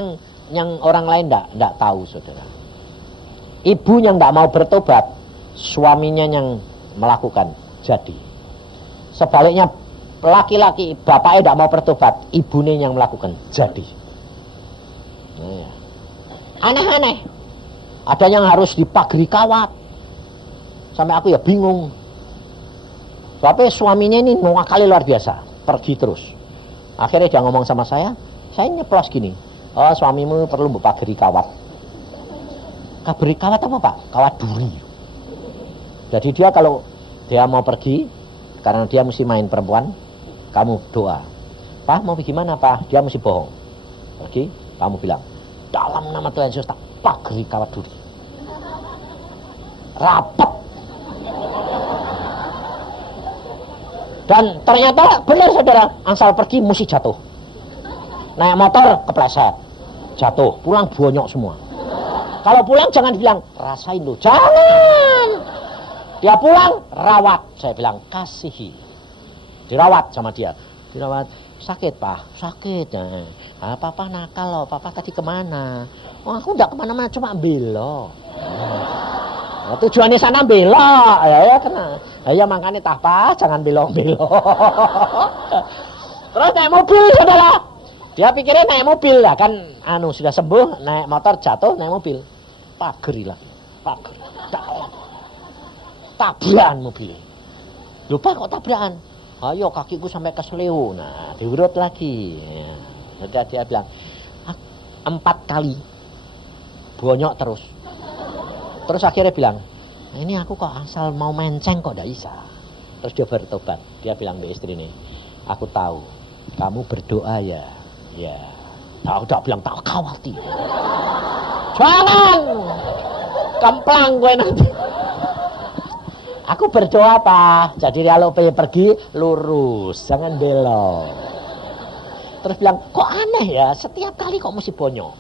yang orang lain enggak tahu, saudara. Ibunya enggak mau bertobat, suaminya yang melakukan jadi. Sebaliknya laki-laki bapaknya tidak mau bertobat, ibunya yang melakukan jadi. Aneh-aneh. Ada yang harus dipagari kawat. Sampai aku ya bingung. Tapi suaminya ini ngakali luar biasa, pergi terus. Akhirnya dia ngomong sama saya nyeplos gini. Oh, suamimu perlu pagari kawat. Pagari kawat apa Pak? Kawat duri. Jadi dia kalau dia mau pergi, karena dia mesti main perempuan, kamu doa. Pak mau pergi mana Pak? Dia mesti bohong. Pergi, kamu bilang, dalam nama Tuhan Yesus tak pagari kawat duri. Rapat. Dan ternyata benar saudara, asal pergi mesti jatuh. Naik motor kepleset, jatuh, pulang bonyok semua. Kalau pulang jangan bilang rasain loh, jangan. Dia pulang rawat, saya bilang kasihi. Dirawat sama dia, dirawat Sakit, Pak. Sakit. Nah, papa nakal loh. Papa tadi kemana? Oh, aku enggak kemana-mana, cuma belok. Nah, tujuannya sana belok. Ya kena. Ya makanya tak pas, jangan belok-belok. Terus naik mobil, saudara. Dia pikirnya naik mobil lah kan. Sudah sembuh, naik motor jatuh, naik mobil. Pager lah. Pager. Tabrakan mobil. Lupa kok tabrakan. Ayo kakiku sampai kesleo. Nah, diurut lagi. Ya. Dia bilang 4 kali bonyok terus. Terus akhirnya bilang, ini aku kok asal mau menceng kok tidak bisa. Terus dia bertobat. Dia bilang ke istri ini, aku tahu kamu berdoa ya. Ya. Tahu tak bilang tak khawatir. Jangan. Kemplang gue nanti. Aku berdoa Pak, jadi kalau pergi lurus, jangan belok. Terus bilang, kok aneh ya, setiap kali kok mesti bonyok.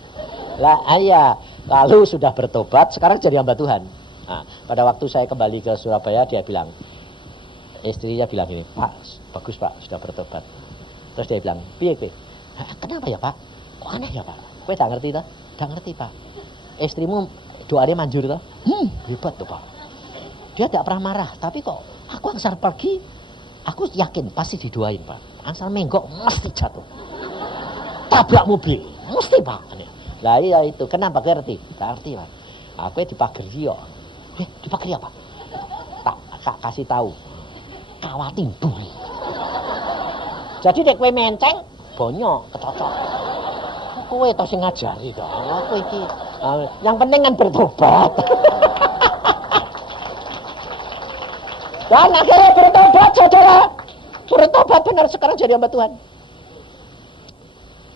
Lah ayah, lalu sudah bertobat, sekarang jadi hamba Tuhan. Nah, pada waktu saya kembali ke Surabaya, dia bilang, istrinya bilang ini, Pak, bagus Pak, sudah bertobat. Terus dia bilang, piye? Kenapa ya Pak? Kok aneh ya Pak? Kowe tak ngerti tak? Tak ngerti Pak. Istrimu doanya manjur tak? Hebat tuh Pak. Dia tidak pernah marah, tapi kok aku angsal pergi, aku yakin pasti didoain Pak. Angsal menggok mesti jatuh, tabrak mobil, mesti Pak. Lah iya itu, kenapa ngerti? Tak ngerti Pak. Aku dipageri kok. Dipageri apa? Tak kasih tahu. Kawati buri. Jadi dek kowe menceng, bonyok, kecocok. Kowe to sing ngajari to. Aku iki. Yang penting kan bertobat. Dan akhirnya bertobat saudara. Bertobat benar sekarang jadi hamba Tuhan.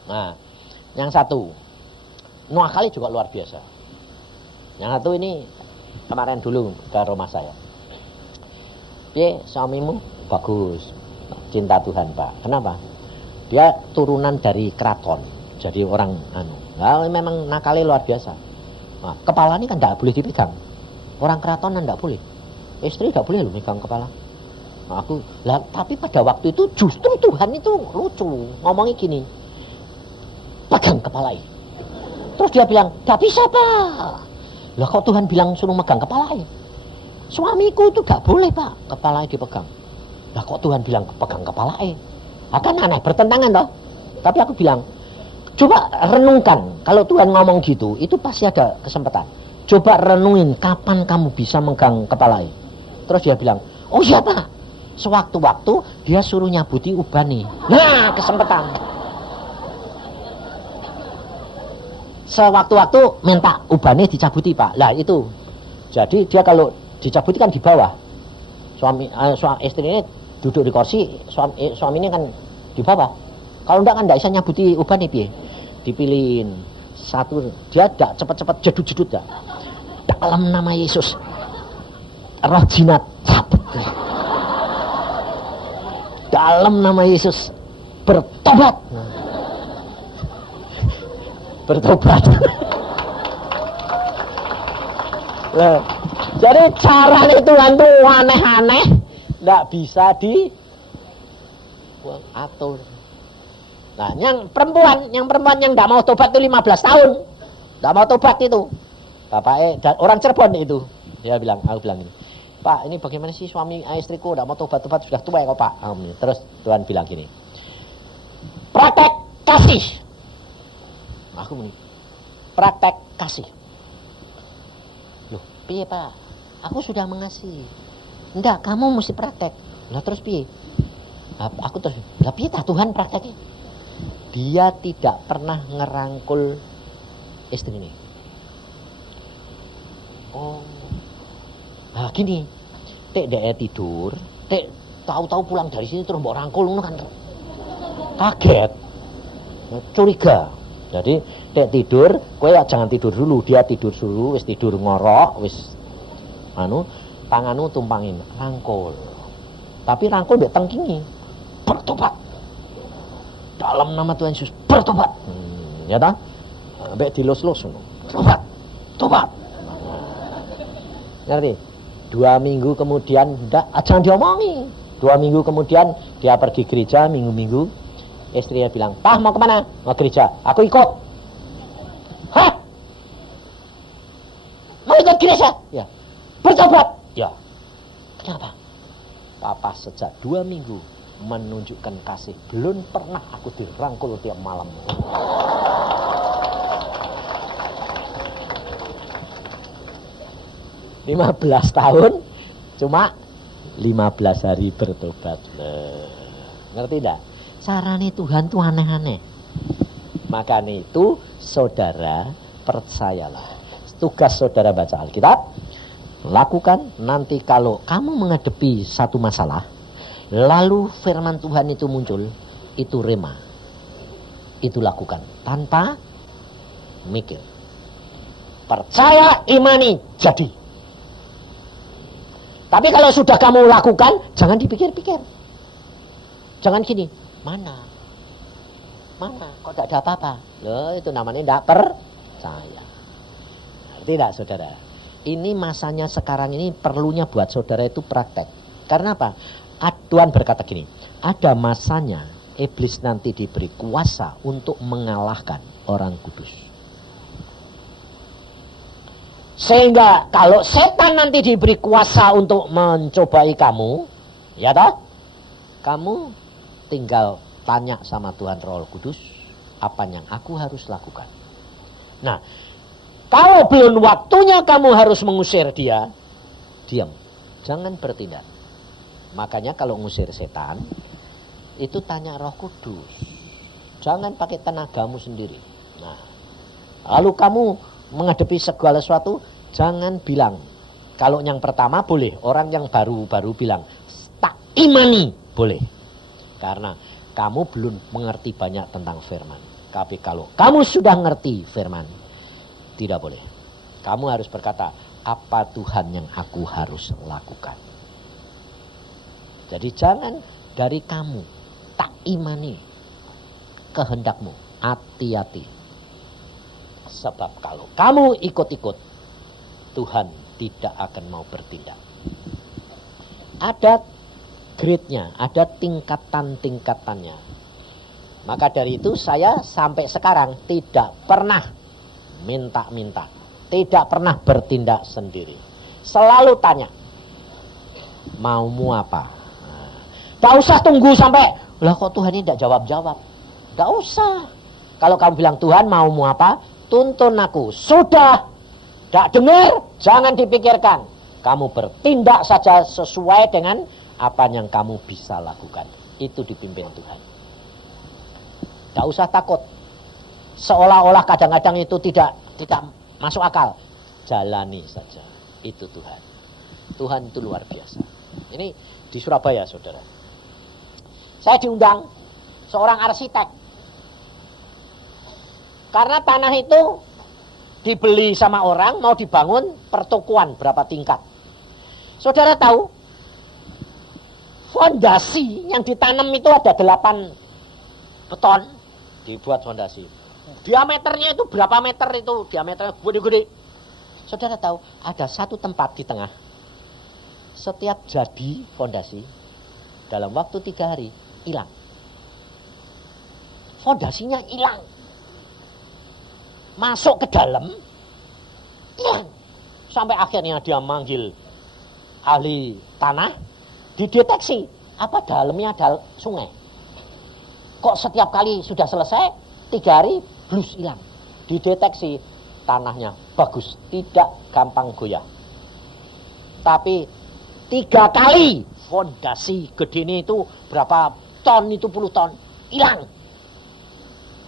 Nah, yang satu. Noah kali juga luar biasa. Yang satu ini kemarin dulu ke rumah saya. Dia suamimu bagus. Cinta Tuhan Pak. Kenapa? Dia turunan dari keraton. Jadi orang Nah, memang nakali luar biasa. Nah, kepala ini kan tidak boleh dipegang. Orang keraton tidak boleh. Istri gak boleh loh megang kepala. Nah, tapi pada waktu itu justru Tuhan itu lucu. Ngomongnya gini, pegang kepala ini. Terus dia bilang, gak bisa Pak. Lah kok Tuhan bilang suruh megang kepala ini? Suamiku itu gak boleh Pak, kepala ini dipegang. Lah kok Tuhan bilang pegang kepala ini? Akan aneh, bertentangan toh. Tapi aku bilang, coba renungkan. Kalau Tuhan ngomong gitu, itu pasti ada kesempatan. Coba renungin kapan kamu bisa megang kepala ini. Terus dia bilang, oh iya Pak, sewaktu-waktu dia suruh nyabuti uban nih. Nah, kesempatan. Sewaktu-waktu minta ubannya dicabuti Pak. Lah itu. Jadi dia kalau dicabuti kan di bawah. Suami istri ini duduk di kursi, suami ini kan di bawah. Kalau enggak kan enggak bisa nyabuti uban nih, dipilihin satu. Dia enggak cepat-cepat jedut-jedut dah. Dalam nama Yesus. Roh jinat cabut. Dalam nama Yesus bertobat. Bertobat. Jadi cara Tuhan itu aneh-aneh, tidak bisa diatur. Nah, yang perempuan yang tidak mau tobat itu 15 tahun, tidak mau tobat itu. Bapaknya orang Cirebon itu, dia bilang, aku bilang ini, Pak, ini bagaimana sih suami istriku tidak mau tobat-tobat, sudah tua ya kok Pak. Terus Tuhan bilang gini, praktek kasih. Aku bilang, praktek kasih. Loh, piye Pak? Aku sudah mengasihi. Enggak, kamu mesti praktek. Lah terus piye? Aku terus, lah piye Tuhan prakteknya? Dia tidak pernah ngerangkul istri ini. Oh. Nah gini, dia tidur, tahu-tahu pulang dari sini terus mbok rangkul ngono kan. Kaget. Curiga. Jadi tidur, kowe jangan tidur dulu, dia tidur dulu, wis tidur ngorok, wis tanganmu tumpangin, rangkul. Tapi rangkul mbek tengkingi. Bertobat. Dalam nama Tuhan Yesus, bertobat. Ya ta? Mbek dilus-lus ngono. Tobat. Ngerti? 2 minggu kemudian jangan diomongi. 2 minggu kemudian dia pergi gereja minggu-minggu. Istrinya bilang, "Pak, mau kemana?" "Mau gereja." "Aku ikut." "Hah? Mau ikut gereja?" "Ya." "Bertobat?" "Ya." "Kenapa?" "Papa sejak 2 minggu menunjukkan kasih. Belum pernah aku dirangkul tiap malam." 15 tahun cuma 15 hari bertobat. Ngerti enggak? Carane Tuhan tuh aneh-aneh. Makanya itu saudara percayalah. Tugas saudara baca Alkitab, lakukan. Nanti kalau kamu menghadapi satu masalah, lalu firman Tuhan itu muncul, itu rema. Itu lakukan tanpa mikir. Percaya, imani, jadi. Tapi kalau sudah kamu lakukan, jangan dipikir-pikir. Jangan gini, mana, kok tidak ada apa-apa. Loh, itu namanya tidak percaya. Tidak, saudara. Ini masanya sekarang ini perlunya buat saudara itu praktek. Karena apa? Tuhan berkata gini, ada masanya iblis nanti diberi kuasa untuk mengalahkan orang kudus. Sehingga kalau setan nanti diberi kuasa untuk mencobai kamu, ya toh, kamu tinggal tanya sama Tuhan Roh Kudus, apa yang aku harus lakukan. Nah, kalau belum waktunya kamu harus mengusir dia, diam, jangan bertindak. Makanya kalau ngusir setan, itu tanya Roh Kudus, jangan pakai tenagamu sendiri. Nah, lalu kamu menghadapi segala sesuatu, jangan bilang. Kalau yang pertama boleh, orang yang baru bilang, tak imani, boleh. Karena kamu belum mengerti banyak tentang firman. Tapi kalau kamu sudah ngerti firman, tidak boleh. Kamu harus berkata, apa Tuhan yang aku harus lakukan. Jadi jangan dari kamu, tak imani kehendakmu, hati-hati. Sebab kalau kamu ikut-ikut, Tuhan tidak akan mau bertindak. Ada grade-nya, ada tingkatan-tingkatannya. Maka dari itu saya sampai sekarang tidak pernah minta-minta, tidak pernah bertindak sendiri. Selalu tanya, maumu apa? Gak usah tunggu sampai, lah kok Tuhan ini tidak jawab-jawab. Gak usah. Kalau kamu bilang, Tuhan maumu apa? Tuntun aku. Sudah. Tidak dengar, jangan dipikirkan. Kamu bertindak saja sesuai dengan apa yang kamu bisa lakukan. Itu dipimpin Tuhan. Tidak usah takut. Seolah-olah kadang-kadang itu tidak masuk akal. Jalani saja. Itu Tuhan. Tuhan itu luar biasa. Ini di Surabaya, saudara. Saya diundang seorang arsitek. Karena tanah itu dibeli sama orang, mau dibangun pertokoan berapa tingkat. Saudara tahu, fondasi yang ditanam itu ada 8 beton dibuat fondasi. Diameternya itu berapa meter itu, diameternya gede-gede. Saudara tahu, ada satu tempat di tengah. Setiap jadi fondasi, dalam waktu 3 hari, hilang. Fondasinya hilang. Masuk ke dalam, hilang. Sampai akhirnya dia manggil ahli tanah, dideteksi apa dalamnya ada sungai. Kok setiap kali sudah selesai 3 hari blus hilang. Dideteksi tanahnya bagus, tidak gampang goyah. Tapi 3 kali fondasi gede ini itu berapa ton, itu puluh ton, hilang.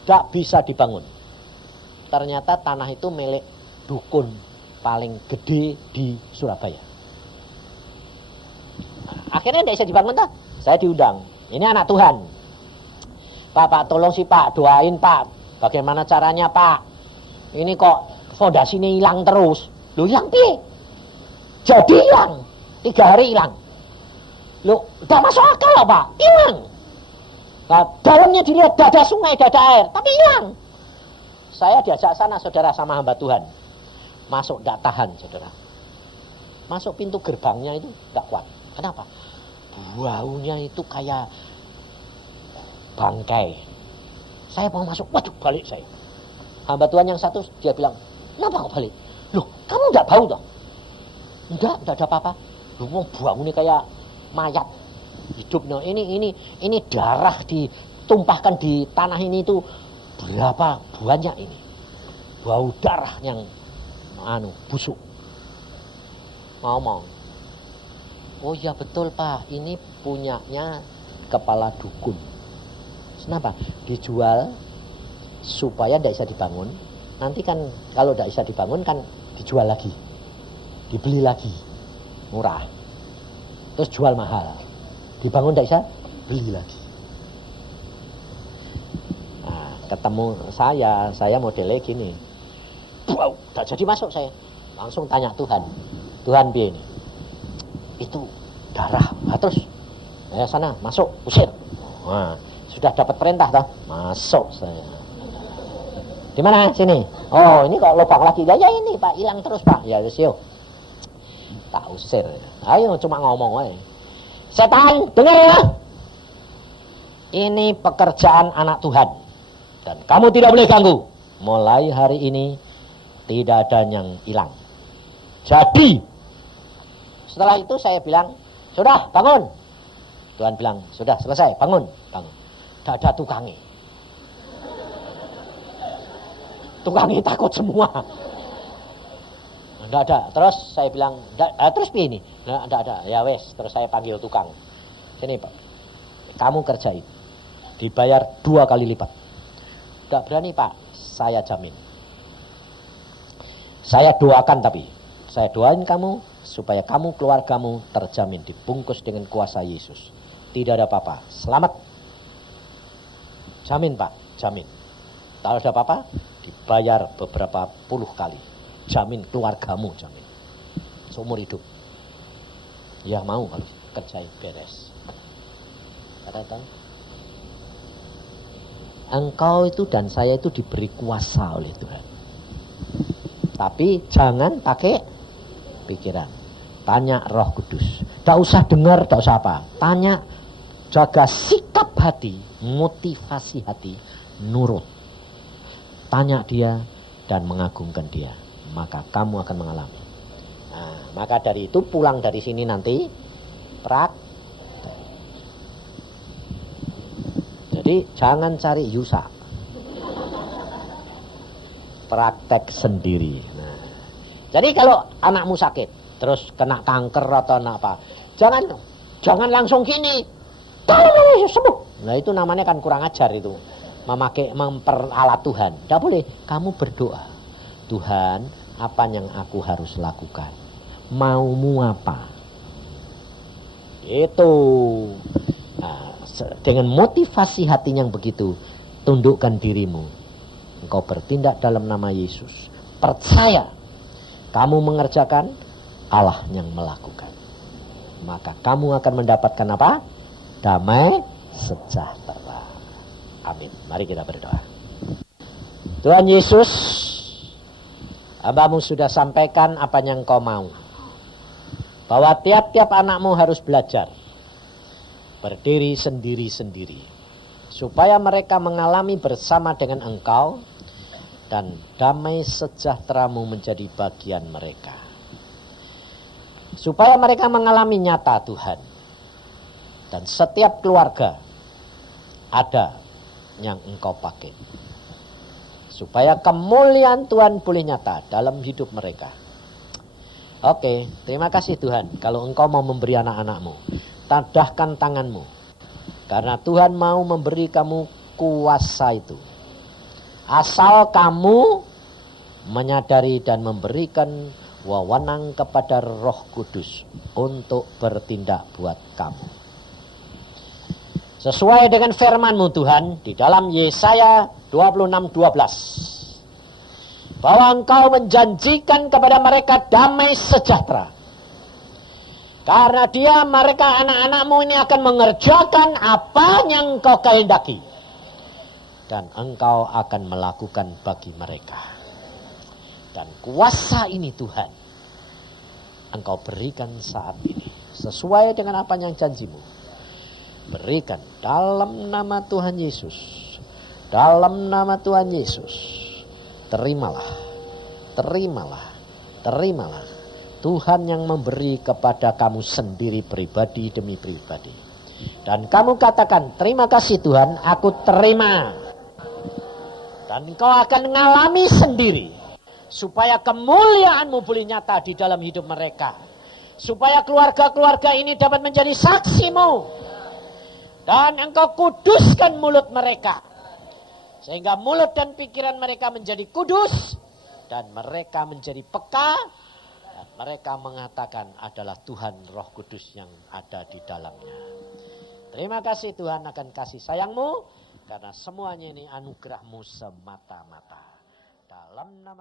Tidak bisa dibangun. Ternyata tanah itu milik dukun paling gede di Surabaya. Nah, akhirnya tidak bisa dibangun tak? Saya diundang. Ini anak Tuhan. Pak, tolong sih Pak, doain Pak. Bagaimana caranya Pak? Ini kok fondasi ini hilang terus. Loh, hilang piye? Jadi hilang. 3 hari hilang. Loh, tidak masuk akal lah Pak. Hilang. Nah, dalamnya dilihat tidak ada sungai, tidak ada air, tapi hilang. Saya diajak sana, saudara, sama hamba Tuhan. Masuk, tidak tahan, saudara. Masuk pintu gerbangnya itu tidak kuat. Kenapa? Baunya itu kayak bangkai. Saya mau masuk, waduh balik saya. Hamba Tuhan yang satu dia bilang, kenapa kok balik? Loh, kamu enggak bau toh? Enggak ada apa-apa. Loh, mau bau ini kayak mayat hidup. No, ini darah ditumpahkan di tanah ini itu berapa banyak ini. Bau darah yang busuk. Ngomong, oh ya betul Pak, ini punyanya kepala dukun. Kenapa? Dijual supaya tidak bisa dibangun. Nanti kan kalau tidak bisa dibangun kan dijual lagi, dibeli lagi, murah. Terus jual mahal, dibangun tidak bisa, beli lagi. Nah, ketemu saya modelnya gini. Wow, tak jadi masuk saya. Langsung tanya Tuhan, Tuhan piye ini? Itu darah. Nah, terus sana masuk, usir. Nah, sudah dapat perintah toh, masuk saya. Di mana sini? Oh, ini kok lubang lagi. Ya ini Pak, hilang terus Pak. Ya wis yo. Tak usir. Ayo cuma ngomong aja. Setan, dengar ya. Ini pekerjaan anak Tuhan. Dan kamu tidak boleh ganggu. Mulai hari ini tidak ada yang hilang. Jadi setelah itu saya bilang, sudah bangun. Tuhan bilang, sudah selesai, bangun. Tidak ada tukangnya. Tukangnya takut semua. Tidak ada. Terus saya bilang, terus ini? Tidak ada. Ya wes, terus saya panggil tukang. Sini Pak, kamu kerjain. Dibayar 2 kali lipat. Tidak berani Pak, saya jamin. Saya doakan tapi. Saya doain kamu supaya kamu keluargamu terjamin dibungkus dengan kuasa Yesus. Tidak ada apa-apa. Selamat. Jamin Pak, jamin. Kalau ada apa-apa, dibayar beberapa puluh kali. Jamin keluargamu, jamin. Seumur hidup. Ya mau harus kerjain beres. Kata-kata. Engkau itu dan saya itu diberi kuasa oleh Tuhan. Tapi jangan pakai pikiran. Tanya Roh Kudus. Tak usah dengar, tak usah apa. Tanya, jaga sikap hati, motivasi hati, nurut. Tanya dia dan mengagungkan dia. Maka kamu akan mengalami. Nah, maka dari itu pulang dari sini nanti praktek. Jadi jangan cari Yusa. Praktek sendiri. Nah, jadi kalau anakmu sakit, terus kena kanker atau apa, jangan langsung gini. Sembuh. Nah itu namanya kan kurang ajar itu. Memperalat Tuhan. Tidak boleh. Kamu berdoa. Tuhan, apa yang aku harus lakukan? Maumu apa? Itu. Nah, dengan motivasi hati yang begitu, tundukkan dirimu. Engkau bertindak dalam nama Yesus. Percaya. Kamu mengerjakan, Allah yang melakukan. Maka kamu akan mendapatkan apa? Damai sejahtera. Amin. Mari kita berdoa. Tuhan Yesus, Hamba-Mu sudah sampaikan apa yang Kau mau. Bahwa tiap-tiap anakmu harus belajar. Berdiri sendiri-sendiri. Supaya mereka mengalami bersama dengan Engkau. Dan damai sejahtera-Mu menjadi bagian mereka. Supaya mereka mengalami nyata Tuhan. Dan setiap keluarga ada yang Engkau pakai. Supaya kemuliaan Tuhan boleh nyata dalam hidup mereka. Oke, terima kasih Tuhan. Kalau Engkau mau memberi anak-anak-Mu, tadahkan tangan-Mu. Karena Tuhan mau memberi kamu kuasa itu. Asal kamu menyadari dan memberikan wewenang kepada Roh Kudus untuk bertindak buat kamu. Sesuai dengan firman-Mu Tuhan di dalam Yesaya 26:12. Bahwa Engkau menjanjikan kepada mereka damai sejahtera. Karena mereka anak-anak-Mu ini akan mengerjakan apa yang Engkau kehendaki. Dan Engkau akan melakukan bagi mereka. Dan kuasa ini Tuhan, Engkau berikan saat ini. Sesuai dengan apa yang janji-Mu. Berikan dalam nama Tuhan Yesus. Dalam nama Tuhan Yesus, terimalah, terimalah, terimalah. Tuhan yang memberi kepada kamu sendiri pribadi demi pribadi. Dan kamu katakan, terima kasih Tuhan, aku terima. Dan kau akan mengalami sendiri. Supaya kemuliaan-Mu boleh nyata di dalam hidup mereka. Supaya keluarga-keluarga ini dapat menjadi saksi-Mu. Dan Engkau kuduskan mulut mereka. Sehingga mulut dan pikiran mereka menjadi kudus. Dan mereka menjadi peka. Dan mereka mengatakan adalah Tuhan Roh Kudus yang ada di dalamnya. Terima kasih Tuhan akan kasih sayang-Mu. Karena semuanya ini anugerah-Mu semata-mata. Dalam nama